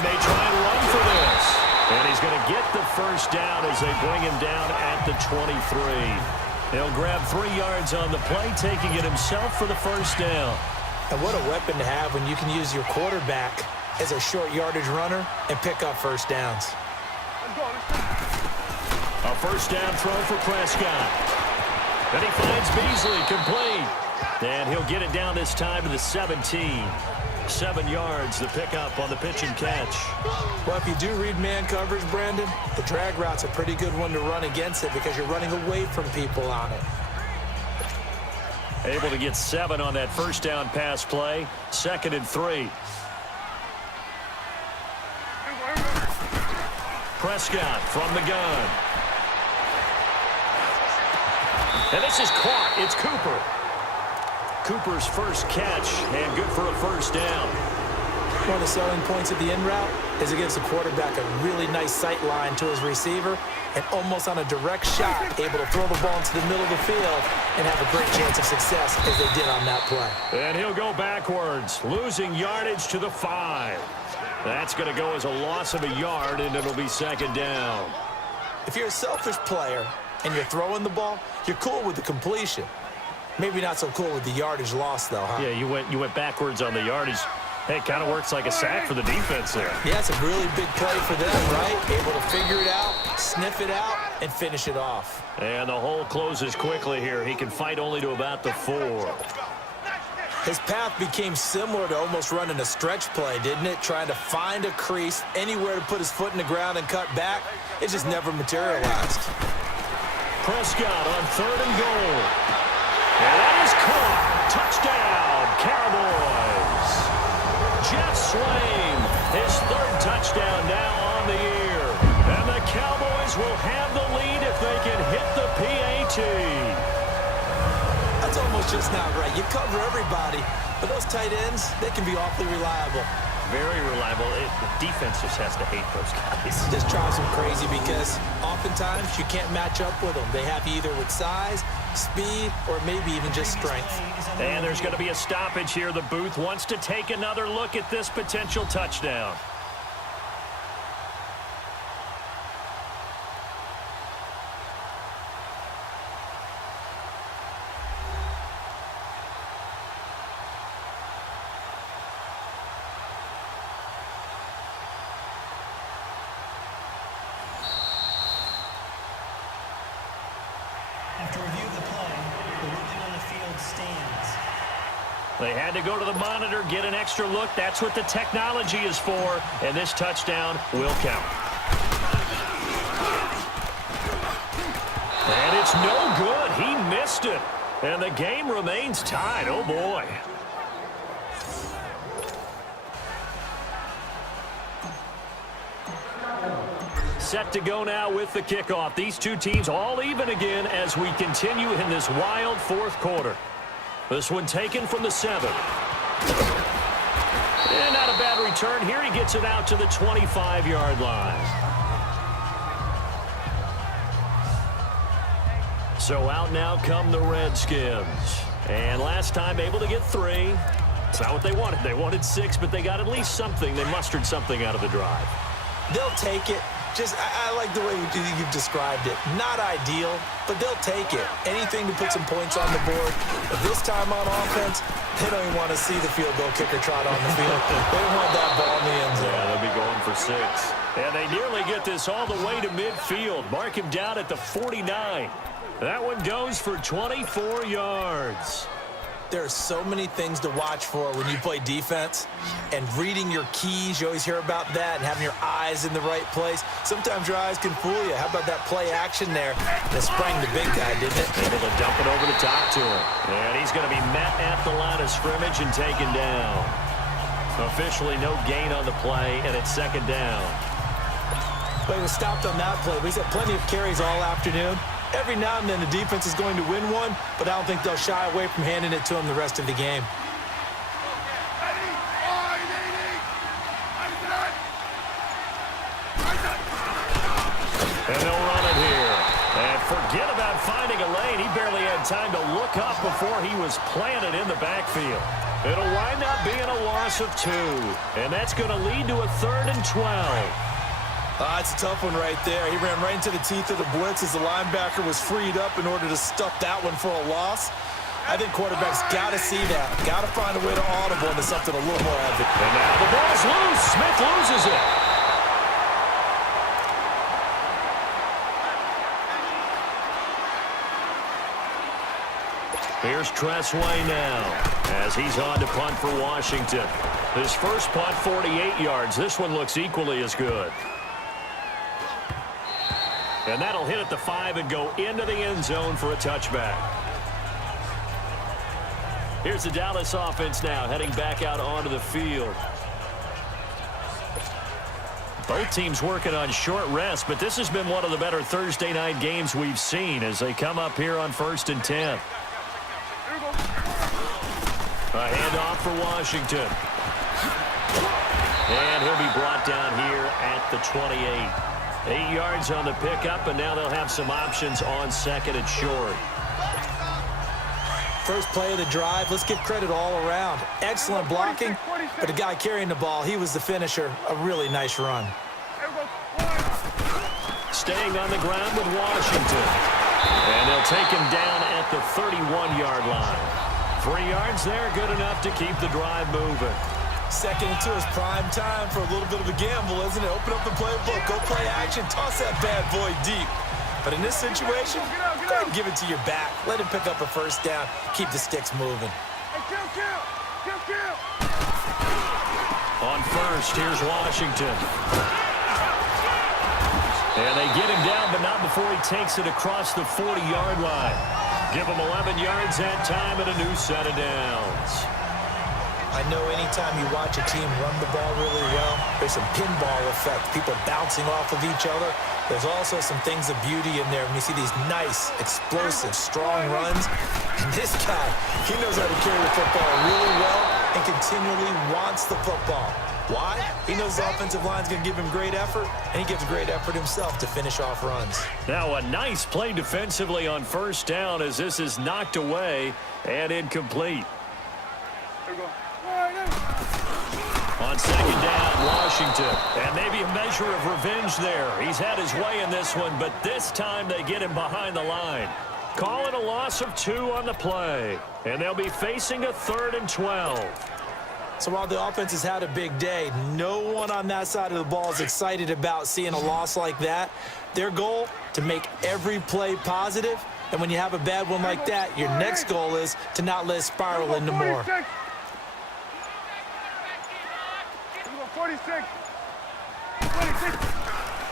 may try and run for this. And he's going to get the first down as they bring him down at the 23. He'll grab 3 yards on the play, taking it himself for the first down. And what a weapon to have when you can use your quarterback as a short yardage runner and pick up first downs. A first down throw for Prescott. Then he finds Beasley, complete. And he'll get it down this time to the 17. 7 yards, the pickup on the pitch and catch. Well, if you do read man coverage, Brandon, the drag route's a pretty good one to run against it because you're running away from people on it. Able to get 7 on that first down pass play. 2nd and 3. Prescott from the gun. And this is caught. It's Cooper. Cooper's first catch, and good for a first down. One of the selling points of the in route is it gives the quarterback a really nice sight line to his receiver and almost on a direct shot able to throw the ball into the middle of the field and have a great chance of success as they did on that play. And he'll go backwards, losing yardage to the 5. That's going to go as a loss of a yard, and it'll be 2nd down. If you're a selfish player and you're throwing the ball, you're cool with the completion. Maybe not so cool with the yardage loss, though, huh? Yeah, you went backwards on the yardage. Hey, it kind of works like a sack for the defense there. Yeah, it's a really big play for them, right? Able to figure it out, sniff it out, and finish it off. And the hole closes quickly here. He can fight only to about the 4. His path became similar to almost running a stretch play, didn't it? Trying to find a crease, anywhere to put his foot in the ground and cut back. It just never materialized. Prescott on 3rd and goal. And that is caught. Touchdown, Cowboys. Jeff Swain, his 3rd touchdown now on the year. And the Cowboys will have the lead if they can hit the PAT. That's almost just not right. You cover everybody, but those tight ends, they can be awfully reliable. Very reliable. The defense just has to hate those guys. Just drives them crazy because oftentimes you can't match up with them. They have you either with size, speed, or maybe even just strength. And there's going to be a stoppage here. The booth wants to take another look at this potential touchdown. After review of the play, the ruling on the field stands. They had to go to the monitor, get an extra look. That's what the technology is for, and this touchdown will count. And it's no good. He missed it. And the game remains tied. Oh, boy. Set to go now with the kickoff. These two teams all even again as we continue in this wild 4th quarter. This one taken from the 7. And not a bad return here. He gets it out to the 25-yard line. So out now come the Redskins. And last time able to get 3. It's not what they wanted. They wanted 6, but they got at least something. They mustered something out of the drive. They'll take it. I like the way you've described it. Not ideal, but they'll take it. Anything to put some points on the board. But this time on offense, they don't even want to see the field goal kicker trot on the field. They want that ball in the end zone. Yeah, they'll be going for 6. And they nearly get this all the way to midfield. Mark him down at the 49. That one goes for 24 yards. There are so many things to watch for when you play defense, and reading your keys, you always hear about that, and having your eyes in the right place. Sometimes your eyes can fool you. How about that play action there? And it sprang the big guy, didn't it? Able to dump it over the top to him. And he's going to be met at the line of scrimmage and taken down. Officially no gain on the play, and it's 2nd down. But he was stopped on that play. He's had plenty of carries all afternoon. Every now and then the defense is going to win one, but I don't think they'll shy away from handing it to him the rest of the game. And they'll run it here. And forget about finding a lane. He barely had time to look up before he was planted in the backfield. It'll wind up being a loss of 2. And that's going to lead to a 3rd and 12. It's a tough one right there. He ran right into the teeth of the blitz as the linebacker was freed up in order to stuff that one for a loss. I think quarterbacks got to see that. Got to find a way to audible into something a little more evident. And now the ball's loose. Smith loses it. Here's Tressway now as he's on to punt for Washington. His first punt, 48 yards. This one looks equally as good. And that'll hit at the 5 and go into the end zone for a touchback. Here's the Dallas offense now heading back out onto the field. Both teams working on short rest, but this has been one of the better Thursday night games we've seen as they come up here on 1st and 10. A handoff for Washington. And he'll be brought down here at the 28. 8 yards on the pickup, and now they'll have some options on 2nd and short. First play of the drive, let's give credit all around. Excellent blocking, but the guy carrying the ball, he was the finisher. A really nice run. Staying on the ground with Washington. And they'll take him down at the 31-yard line. 3 yards there, good enough to keep the drive moving. 2nd and 2 is prime time for a little bit of a gamble, isn't it? Open up the playbook, go play action, toss that bad boy deep. But in this situation, go ahead and give it to your back. Let him pick up a first down, keep the sticks moving. On first, here's Washington. And they get him down, but not before he takes it across the 40-yard line. Give him 11 yards that time and a new set of downs. I know anytime you watch a team run the ball really well, there's some pinball effect, people bouncing off of each other. There's also some things of beauty in there when you see these nice, explosive, strong runs. And this guy, he knows how to carry the football really well and continually wants the football. Why? He knows the offensive line's going to give him great effort, and he gives great effort himself to finish off runs. Now a nice play defensively on first down as this is knocked away and incomplete. On 2nd down, Washington. And maybe a measure of revenge there. He's had his way in this one, but this time they get him behind the line. Call it a loss of 2 on the play. And they'll be facing a 3rd and 12. So while the offense has had a big day, no one on that side of the ball is excited about seeing a loss like that. Their goal, to make every play positive. And when you have a bad one like that, your next goal is to not let it spiral into more. 46.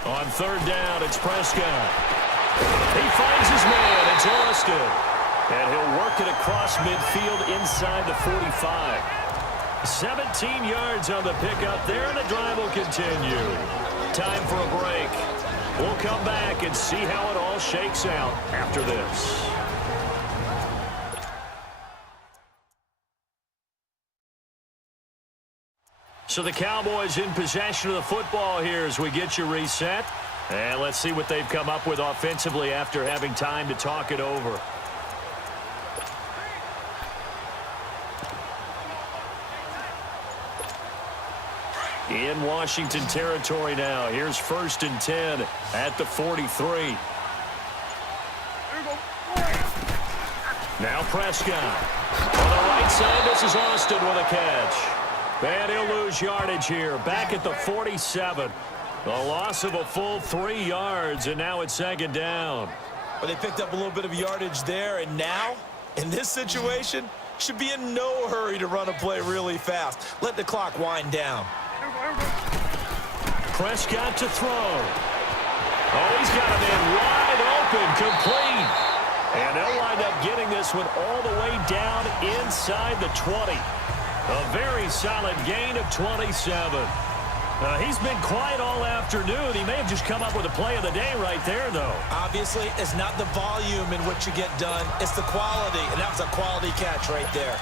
On 3rd down, it's Prescott. He finds his man. It's Austin. And he'll work it across midfield inside the 45. 17 yards on the pickup there, and the drive will continue. Time for a break. We'll come back and see how it all shakes out after this. So the Cowboys in possession of the football here as we get you reset. And let's see what they've come up with offensively after having time to talk it over. In Washington territory now. Here's 1st and 10 at the 43. Now Prescott. On the right side, this is Austin with a catch. And he'll lose yardage here. Back at the 47. A loss of a full 3 yards, and now it's 2nd down. Well, they picked up a little bit of yardage there, and now, in this situation, should be in no hurry to run a play really fast. Let the clock wind down. Prescott to throw. Oh, he's got a man wide open, complete. And they'll wind up getting this one all the way down inside the 20. A very solid gain of 27. He's been quiet all afternoon. He may have just come up with a play of the day right there, though. Obviously, it's not the volume in which you get done. It's the quality, and that was a quality catch right there.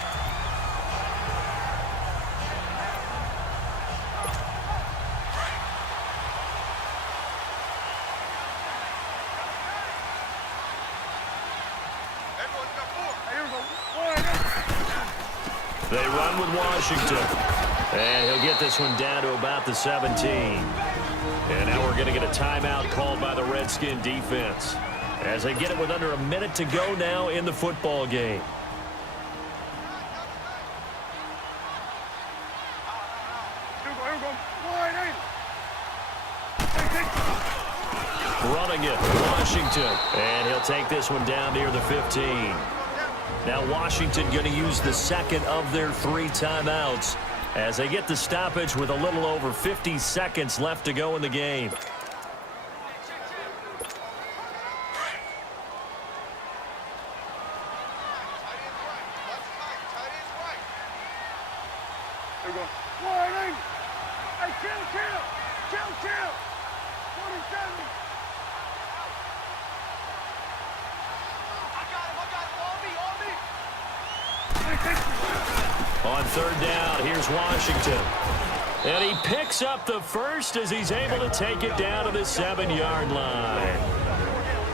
They run with Washington. And he'll get this one down to about the 17. And now we're going to get a timeout called by the Redskin defense as they get it with under a minute to go now in the football game. Running it, Washington. And he'll take this one down near the 15. Now Washington going to use the second of their 3 timeouts as they get the stoppage with a little over 50 seconds left to go in the game. Warning! Hey, chill! 27! On third down, here's Washington. And he picks up the first as he's able to take it down to the 7-yard line.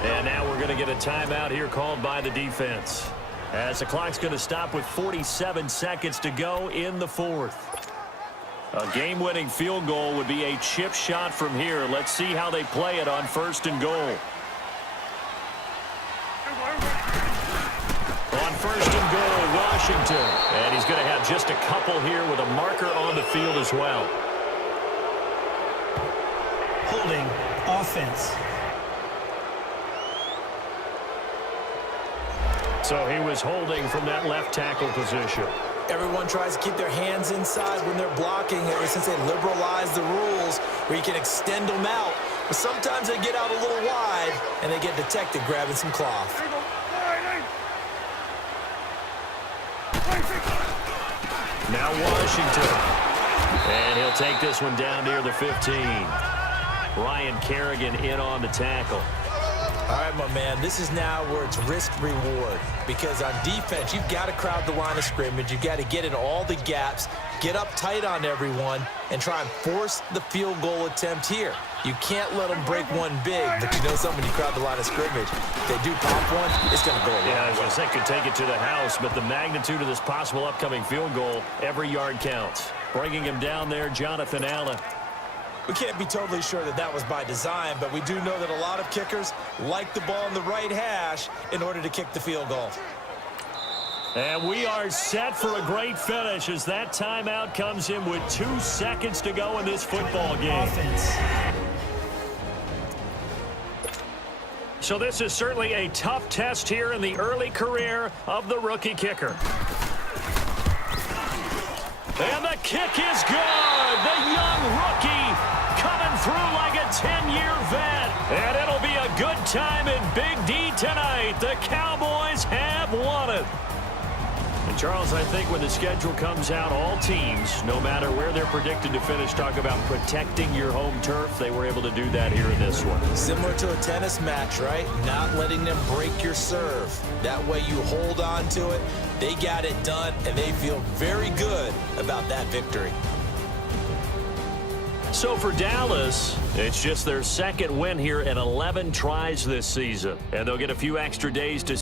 And now we're going to get a timeout here called by the defense, as the clock's going to stop with 47 seconds to go in the 4th. A game-winning field goal would be a chip shot from here. Let's see how they play it on 1st and goal. On 1st and goal, Washington. And he's going to have just a couple here with a marker on the field as well. Holding offense. So he was holding from that left tackle position. Everyone tries to keep their hands inside when they're blocking ever since they liberalized the rules where you can extend them out. But sometimes they get out a little wide and they get detected grabbing some cloth. Now Washington. And he'll take this one down near the 15. Ryan Kerrigan in on the tackle. All right, my man, this is now where it's risk-reward, because on defense, you've got to crowd the line of scrimmage. You've got to get in all the gaps, get up tight on everyone, and try and force the field goal attempt here. You can't let them break one big, but you know something, when you crowd the line of scrimmage, if they do pop one, it's going to go away. Yeah, I was going to say could take it to the house, but the magnitude of this possible upcoming field goal, every yard counts. Bringing him down there, Jonathan Allen. We can't be totally sure that that was by design, but we do know that a lot of kickers like the ball in the right hash in order to kick the field goal. And we are set for a great finish as that timeout comes in with 2 seconds to go in this football game. Offense. So this is certainly a tough test here in the early career of the rookie kicker. And the kick is good. The young rookie coming through like a 10-year vet. And it'll be a good time in Big D tonight. The Cowboys have won it. And Charles, I think when the schedule comes out, all teams, no matter where they're predicted to finish, talk about protecting your home turf. They were able to do that here in this one. Similar to a tennis match, right? Not letting them break your serve. That way you hold on to it. They got it done, and they feel very good about that victory. So for Dallas, it's just their second win here in 11 tries this season. And they'll get a few extra days to